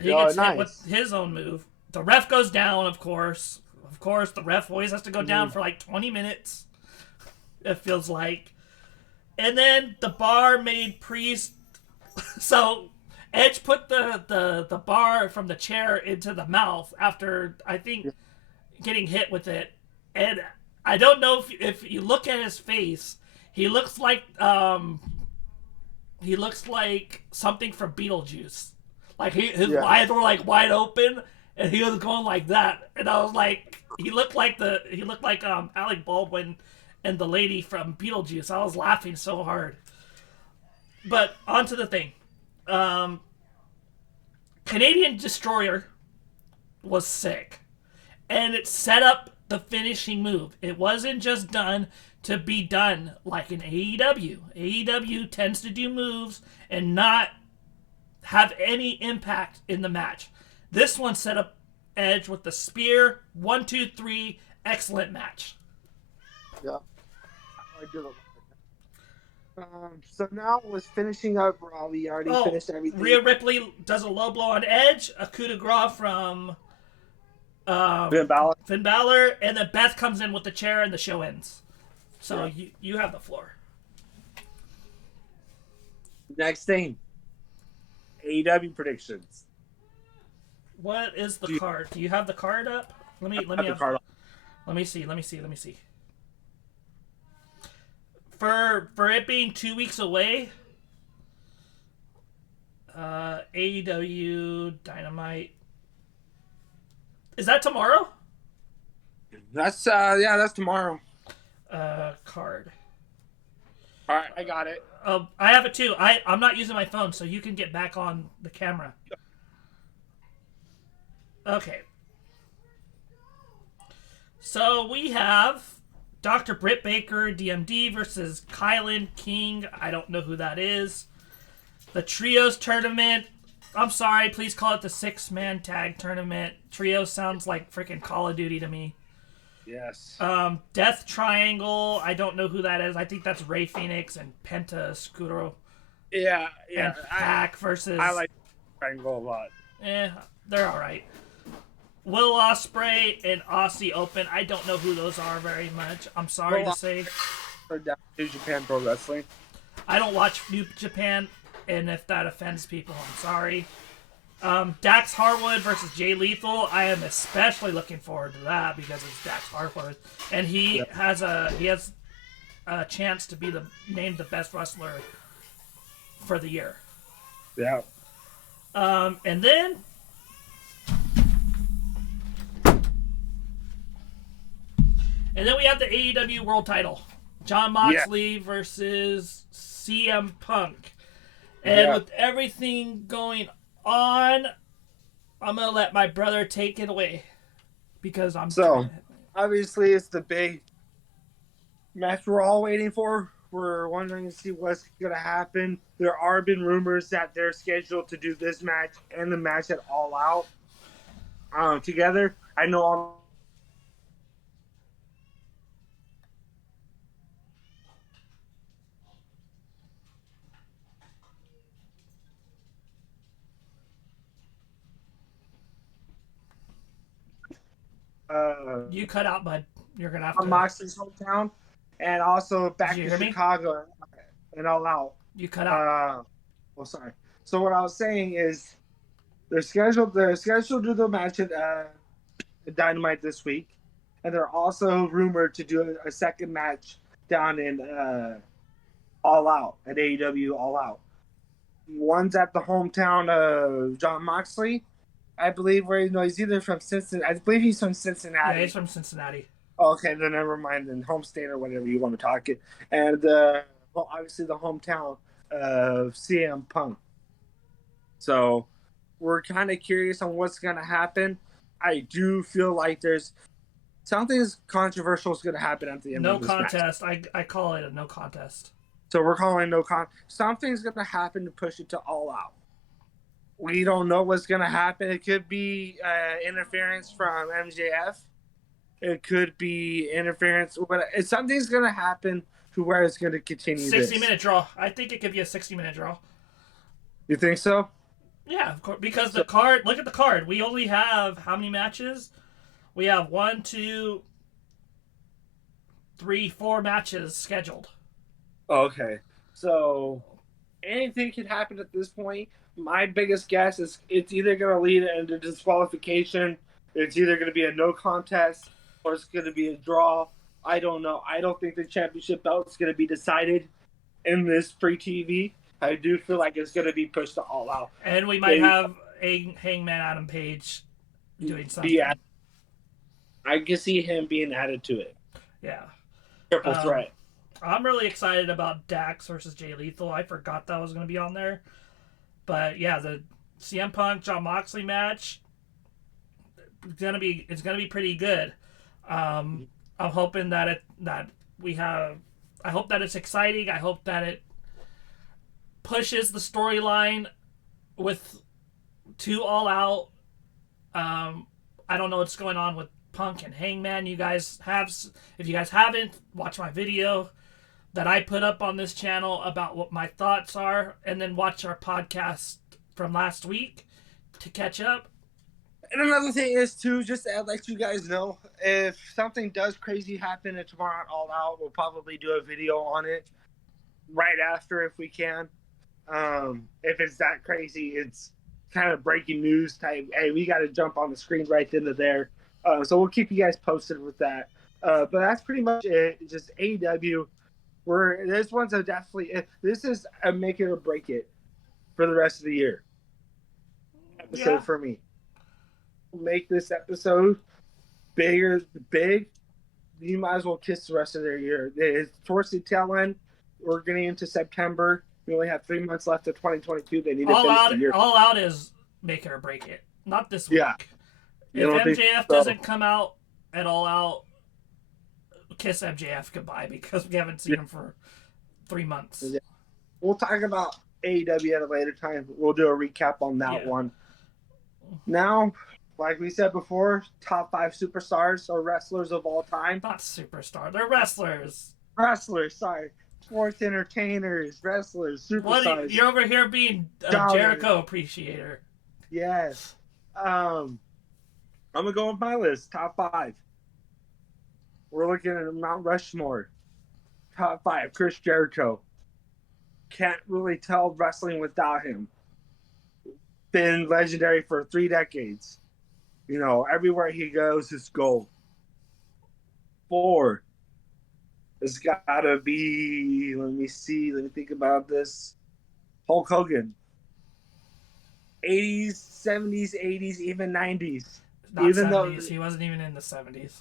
He gets hit with his own move. The ref goes down, of course. Of course, the ref always has to go down for like 20 minutes. It feels like. And then the bar made Priest... So, Edge put the bar from the chair into the mouth after, I think, getting hit with it. And I don't know if you look at his face, he looks like something from Beetlejuice. Like his eyes were like wide open, and he was going like that. And I was like, he looked like Alec Baldwin and the lady from Beetlejuice. I was laughing so hard. But onto the thing. Canadian Destroyer was sick. And it set up the finishing move. It wasn't just done to be done like in AEW. AEW tends to do moves and not have any impact in the match. This one set up Edge with the spear. 1, 2, 3. Excellent match. Yeah. I did it. So now it was finishing up Raw. We already finished everything. Rhea Ripley does a low blow on Edge. A coup de grace from Finn Balor. And then Beth comes in with the chair and the show ends. So you have the floor. Next thing. AEW predictions. What is the card? Do you have the card up? Let me see. For it being 2 weeks away, AEW Dynamite. Is that tomorrow? That's tomorrow. Card. All right, I got it. I have it too. I'm not using my phone, so you can get back on the camera. Okay. So we have Dr. Britt Baker, DMD versus Kylan King. I don't know who that is. The Trios tournament. I'm sorry, please call it the 6-man tag tournament. Trios sounds like freaking Call of Duty to me. Yes. Death Triangle. I don't know who that is. I think that's Rey Fenix and Penta Scudero. Yeah. And Pac versus... I like Triangle a lot. They're alright. Will Ospreay and Aussie Open. I don't know who those are very much. I'm sorry to say. For New Japan Pro Wrestling. I don't watch New Japan, and if that offends people, I'm sorry. Dax Harwood versus Jay Lethal. I am especially looking forward to that because it's Dax Harwood, and he has a chance to be named the best wrestler for the year. Yeah. And then And then we have the AEW World Title. Jon Moxley versus CM Punk. And with everything going on, I'm going to let my brother take it away. Because I'm... So, obviously, it's the big match we're all waiting for. We're wondering to see what's going to happen. There are been rumors that they're scheduled to do this match and the match at All Out together. I know all you cut out, bud. You're going to have to... Moxley's hometown, and also back to Chicago and All Out. You cut out. Sorry. So what I was saying is they're scheduled to do the match at Dynamite this week, and they're also rumored to do a second match down in All Out at AEW All Out. One's at the hometown of Jon Moxley, I believe, where he's either from Cincinnati. I believe he's from Cincinnati. Yeah, he's from Cincinnati. Okay, then never mind. Then home state or whatever you want to talk it, and obviously the hometown of CM Punk. So we're kind of curious on what's going to happen. I do feel like there's something controversial is going to happen at the end of this contest. match. I call it a no contest. So we're calling no contest. Something's going to happen to push it to All Out. We don't know what's going to happen. It could be interference from MJF. It could be interference. Something's going to happen to where it's going to continue 60-minute draw. I think it could be a 60-minute draw. You think so? Yeah, of course. Because the card, look at the card. We only have how many matches? We have 1, 2, 3, 4 matches scheduled. Okay. So anything can happen at this point. My biggest guess is it's either going to lead into disqualification, it's either going to be a no contest, or it's going to be a draw. I don't know. I don't think the championship belt is going to be decided in this free TV. I do feel like it's going to be pushed to All Out. And we might have a Hangman Adam Page doing something. Yeah. I can see him being added to it. Yeah. Triple threat. I'm really excited about Dax versus Jay Lethal. I forgot that was going to be on there. But yeah, the CM Punk Jon Moxley match, it's gonna be pretty good. I'm hoping that I hope that it's exciting. I hope that it pushes the storyline to All Out. I don't know what's going on with Punk and Hangman. If you guys haven't, watch my video that I put up on this channel about what my thoughts are, and then watch our podcast from last week to catch up. And another thing is, too, just to let you guys know, if something does crazy happen at tomorrow at All Out, we'll probably do a video on it right after if we can. If it's that crazy, it's kind of breaking news type. Hey, we got to jump on the screen right then and there. So we'll keep you guys posted with that. But that's pretty much it. It's just AEW. This one's this is a make it or break it for the rest of the year episode for me. Make this episode big. You might as well kiss the rest of their year. It's towards the tail end. We're getting into September. We only have 3 months left of 2022. They need to finish the year. All Out is make it or break it. Not this week. Yeah. If MJF doesn't come out at All Out, kiss MJF goodbye, because we haven't seen him for 3 months. Yeah. We'll talk about AEW at a later time. We'll do a recap on that one. Now, like we said before, top 5 superstars or wrestlers of all time. Not superstar. They're wrestlers. Wrestlers, sorry. Sports entertainers, wrestlers, superstars. You're over here being a Jericho appreciator. Yes. I'm going to go with my list. Top 5. We're looking at Mount Rushmore. Top 5. Chris Jericho. Can't really tell wrestling without him. Been legendary for 3 decades. Everywhere he goes, it's gold. 4. It's got to be, let me think about this. Hulk Hogan. 80s, 70s, 80s, even 90s. Not even 70s. He wasn't even in the 70s.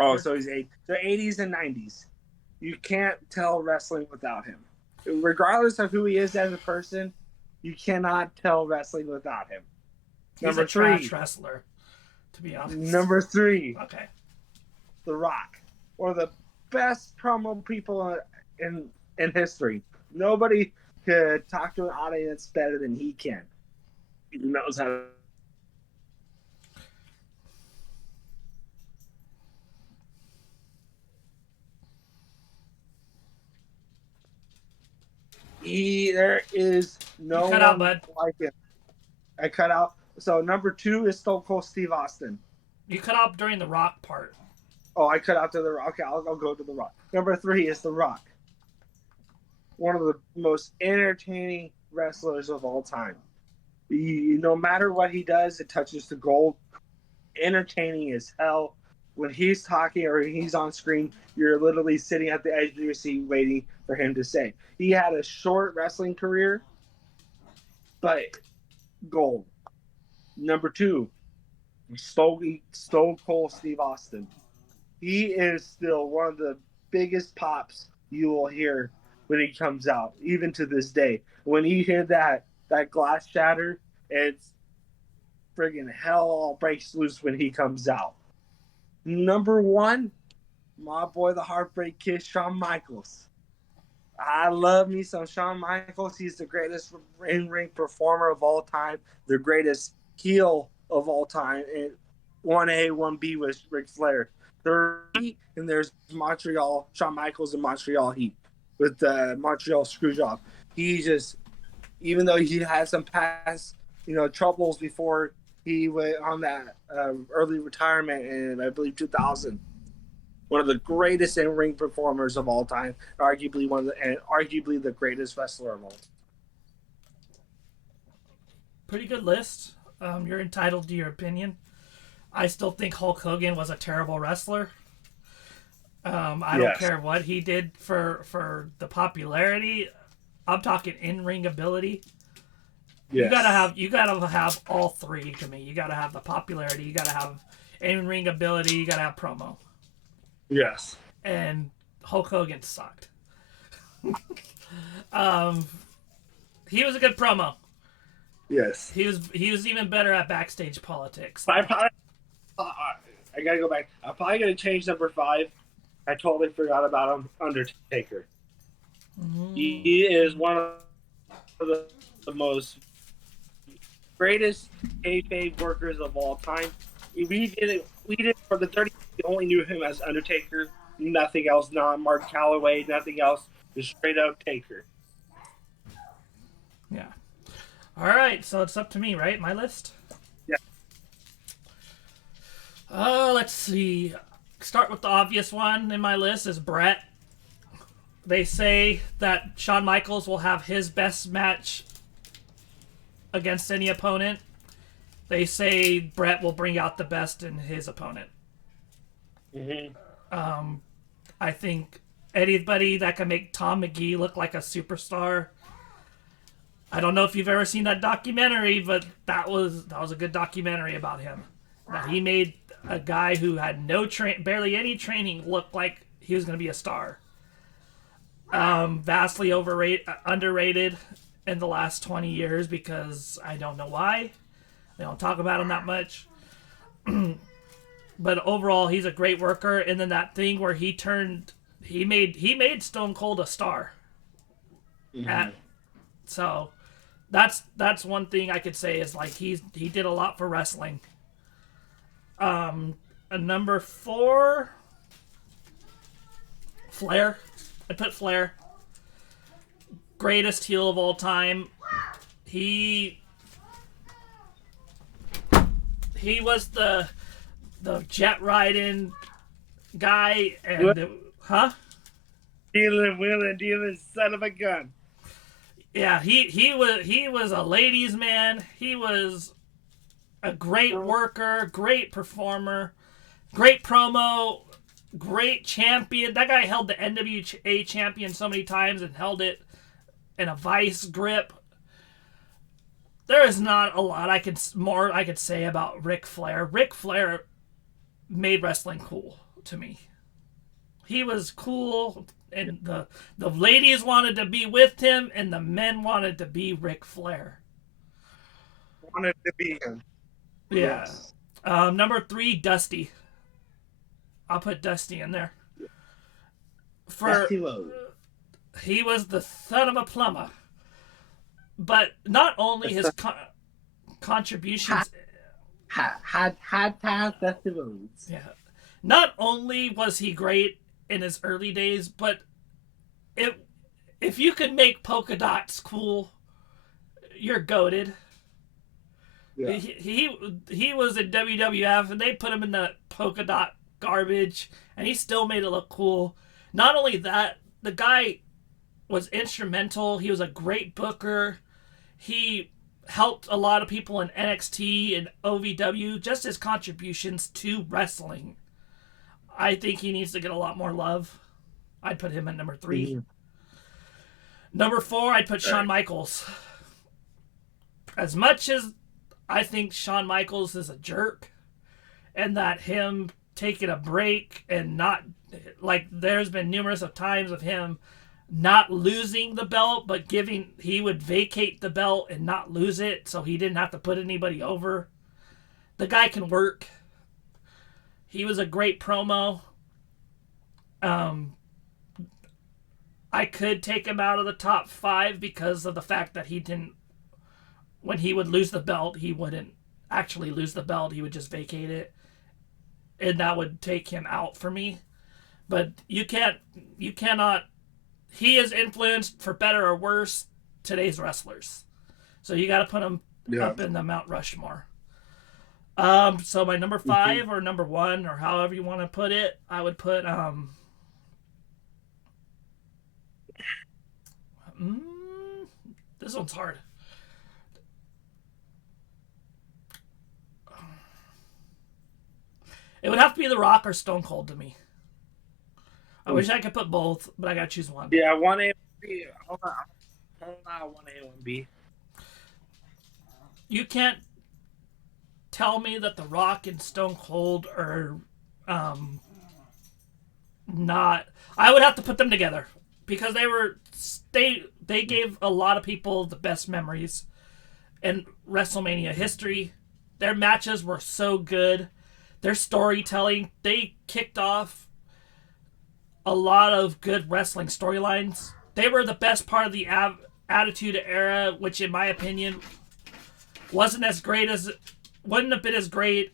Oh, so he's the 80s and 90s. You can't tell wrestling without him. Regardless of who he is as a person, you cannot tell wrestling without him. He's a trash wrestler, to be honest. Number 3. Okay. The Rock. One of the best promo people in history. Nobody could talk to an audience better than he can. He knows how to. There is no one out, bud. like him. I cut out. So number 2 is Stone Cold Steve Austin. You cut out during the Rock part. Oh, I cut out to the Rock. Okay, I'll go to the Rock. Number 3 is the Rock. One of the most entertaining wrestlers of all time. No matter what he does, it touches the gold. Entertaining as hell. When he's talking or he's on screen, you're literally sitting at the edge of your seat waiting for him to say. He had a short wrestling career, but gold. Number 2, Stone Cold Steve Austin. He is still one of the biggest pops you will hear when he comes out, even to this day. When you hear that glass shatter, it's friggin' hell all breaks loose when he comes out. Number 1, my boy, the Heartbreak Kid, Shawn Michaels. I love me some Shawn Michaels. He's the greatest in-ring performer of all time, the greatest heel of all time. And 1A, 1B was Ric Flair. 3, and there's Montreal, Shawn Michaels and Montreal Heat with the Montreal Screwjob. He just, even though he had some past, troubles before he went on that early retirement in, I believe, 2000. One of the greatest in-ring performers of all time, arguably the greatest wrestler of all time. Pretty good list. You're entitled to your opinion. I still think Hulk Hogan was a terrible wrestler. I don't care what he did for the popularity. I'm talking in-ring ability. Yes. You gotta have all 3 to me. You gotta have the popularity. You gotta have in-ring ability. You gotta have promo. Yes. And Hulk Hogan sucked. He was a good promo. Yes. He was even better at backstage politics. I gotta go back. I'm probably gonna change number 5. I totally forgot about him. Undertaker. He is one of the most greatest kayfabe workers of all time. We did for the 30. We only knew him as Undertaker. Nothing else. Not Mark Calloway. Nothing else. Just straight up Taker. Yeah. All right. So it's up to me, right? My list. Yeah. Let's see. Start with the obvious one in my list is Brett. They say that Shawn Michaels will have his best match against any opponent. They say Brett will bring out the best in his opponent. Mm-hmm. I think anybody that can make Tom McGee look like a superstar. I don't know if you've ever seen that documentary, but that was a good documentary about him. That he made a guy who had barely any training look like he was going to be a star. Vastly underrated in the last 20 years because I don't know why. They don't talk about him that much. But overall, he's a great worker. And then that thing where he made Stone Cold a star. Mm-hmm. So that's one thing I could say is like he did a lot for wrestling. Number 4, Flair. I put Flair. Greatest heel of all time. He was the jet riding guy and Dealing son of a gun. Yeah, he was a ladies' man. He was a great worker, great performer, great promo, great champion. That guy held the NWA champion so many times and held it in a vice grip. There is not a lot I could say about Ric Flair. Ric Flair made wrestling cool. to me. He was cool, and the ladies wanted to be with him, and the men wanted to be Ric Flair. Wanted to be him. Yeah. Number 3, Dusty. I'll put Dusty in there. He was the son of a plumber. But not only his contributions... Hard times, Dusty Rhodes. Yeah. Not only was he great in his early days, but if you could make polka dots cool, you're goated. Yeah. He was in WWF, and they put him in the polka dot garbage, and he still made it look cool. Not only that, the guy was instrumental. He was a great booker. He helped a lot of people in NXT and OVW. Just his contributions to wrestling. I think he needs to get a lot more love. I'd put him at number 3. Mm-hmm. Number 4, I'd put Shawn Michaels. As much as I think Shawn Michaels is a jerk, and that him taking a break and not, like, there's been numerous of times of him not losing the belt, but he would vacate the belt and not lose it, so he didn't have to put anybody over. The guy can work. He was a great promo. I could take him out of the top 5 because of the fact that when he would lose the belt, he wouldn't actually lose the belt. He would just vacate it. And that would take him out for me. But you cannot, he has influenced, for better or worse, today's wrestlers. So you got to put him up in the Mount Rushmore. So my number 5 or number 1 or however you want to put it, I would put this one's hard. It would have to be The Rock or Stone Cold to me. I wish I could put both, but I gotta choose one. Yeah, 1A, 1B. Hold on, 1A, 1B. You can't tell me that The Rock and Stone Cold are not. I would have to put them together because they gave a lot of people the best memories in WrestleMania history. Their matches were so good. Their storytelling, they kicked off a lot of good wrestling storylines. They were the best part of the Attitude Era, which in my opinion wouldn't have been as great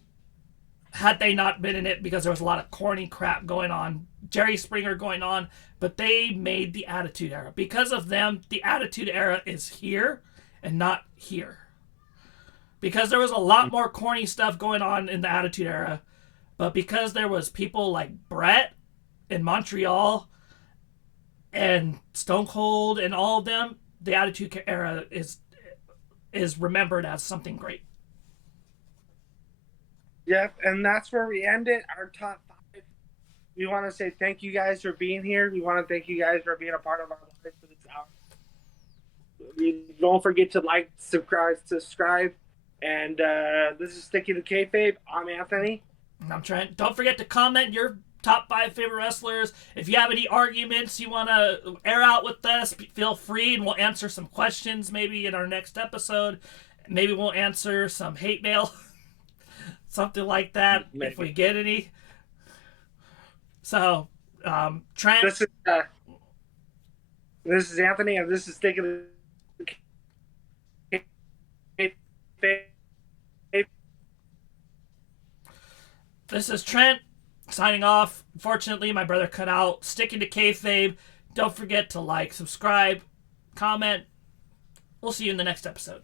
had they not been in it, because there was a lot of corny crap going on, Jerry Springer going on, but they made the Attitude Era. Because of them, the Attitude Era is here and not here. Because there was a lot more corny stuff going on in the Attitude Era, but because there was people like Brett in Montreal and Stone Cold and all of them, the Attitude Era is remembered as something great. Yep, and that's where we end it. Our top 5. We want to say thank you guys for being here. We want to thank you guys for being a part of our life for this hour. Don't forget to like, subscribe. And this is Sticking to Kayfabe. I'm Anthony. And I'm Trent. Don't forget to comment your top 5 favorite wrestlers. If you have any arguments you want to air out with us, feel free, and we'll answer some questions maybe in our next episode. Maybe we'll answer some hate mail. Something like that, maybe, if we get any. So, Trent. This is Anthony, and this is Sticking to Kayfabe. This is Trent signing off. Fortunately, my brother cut out. Sticking to Kayfabe. Don't forget to like, subscribe, comment. We'll see you in the next episode.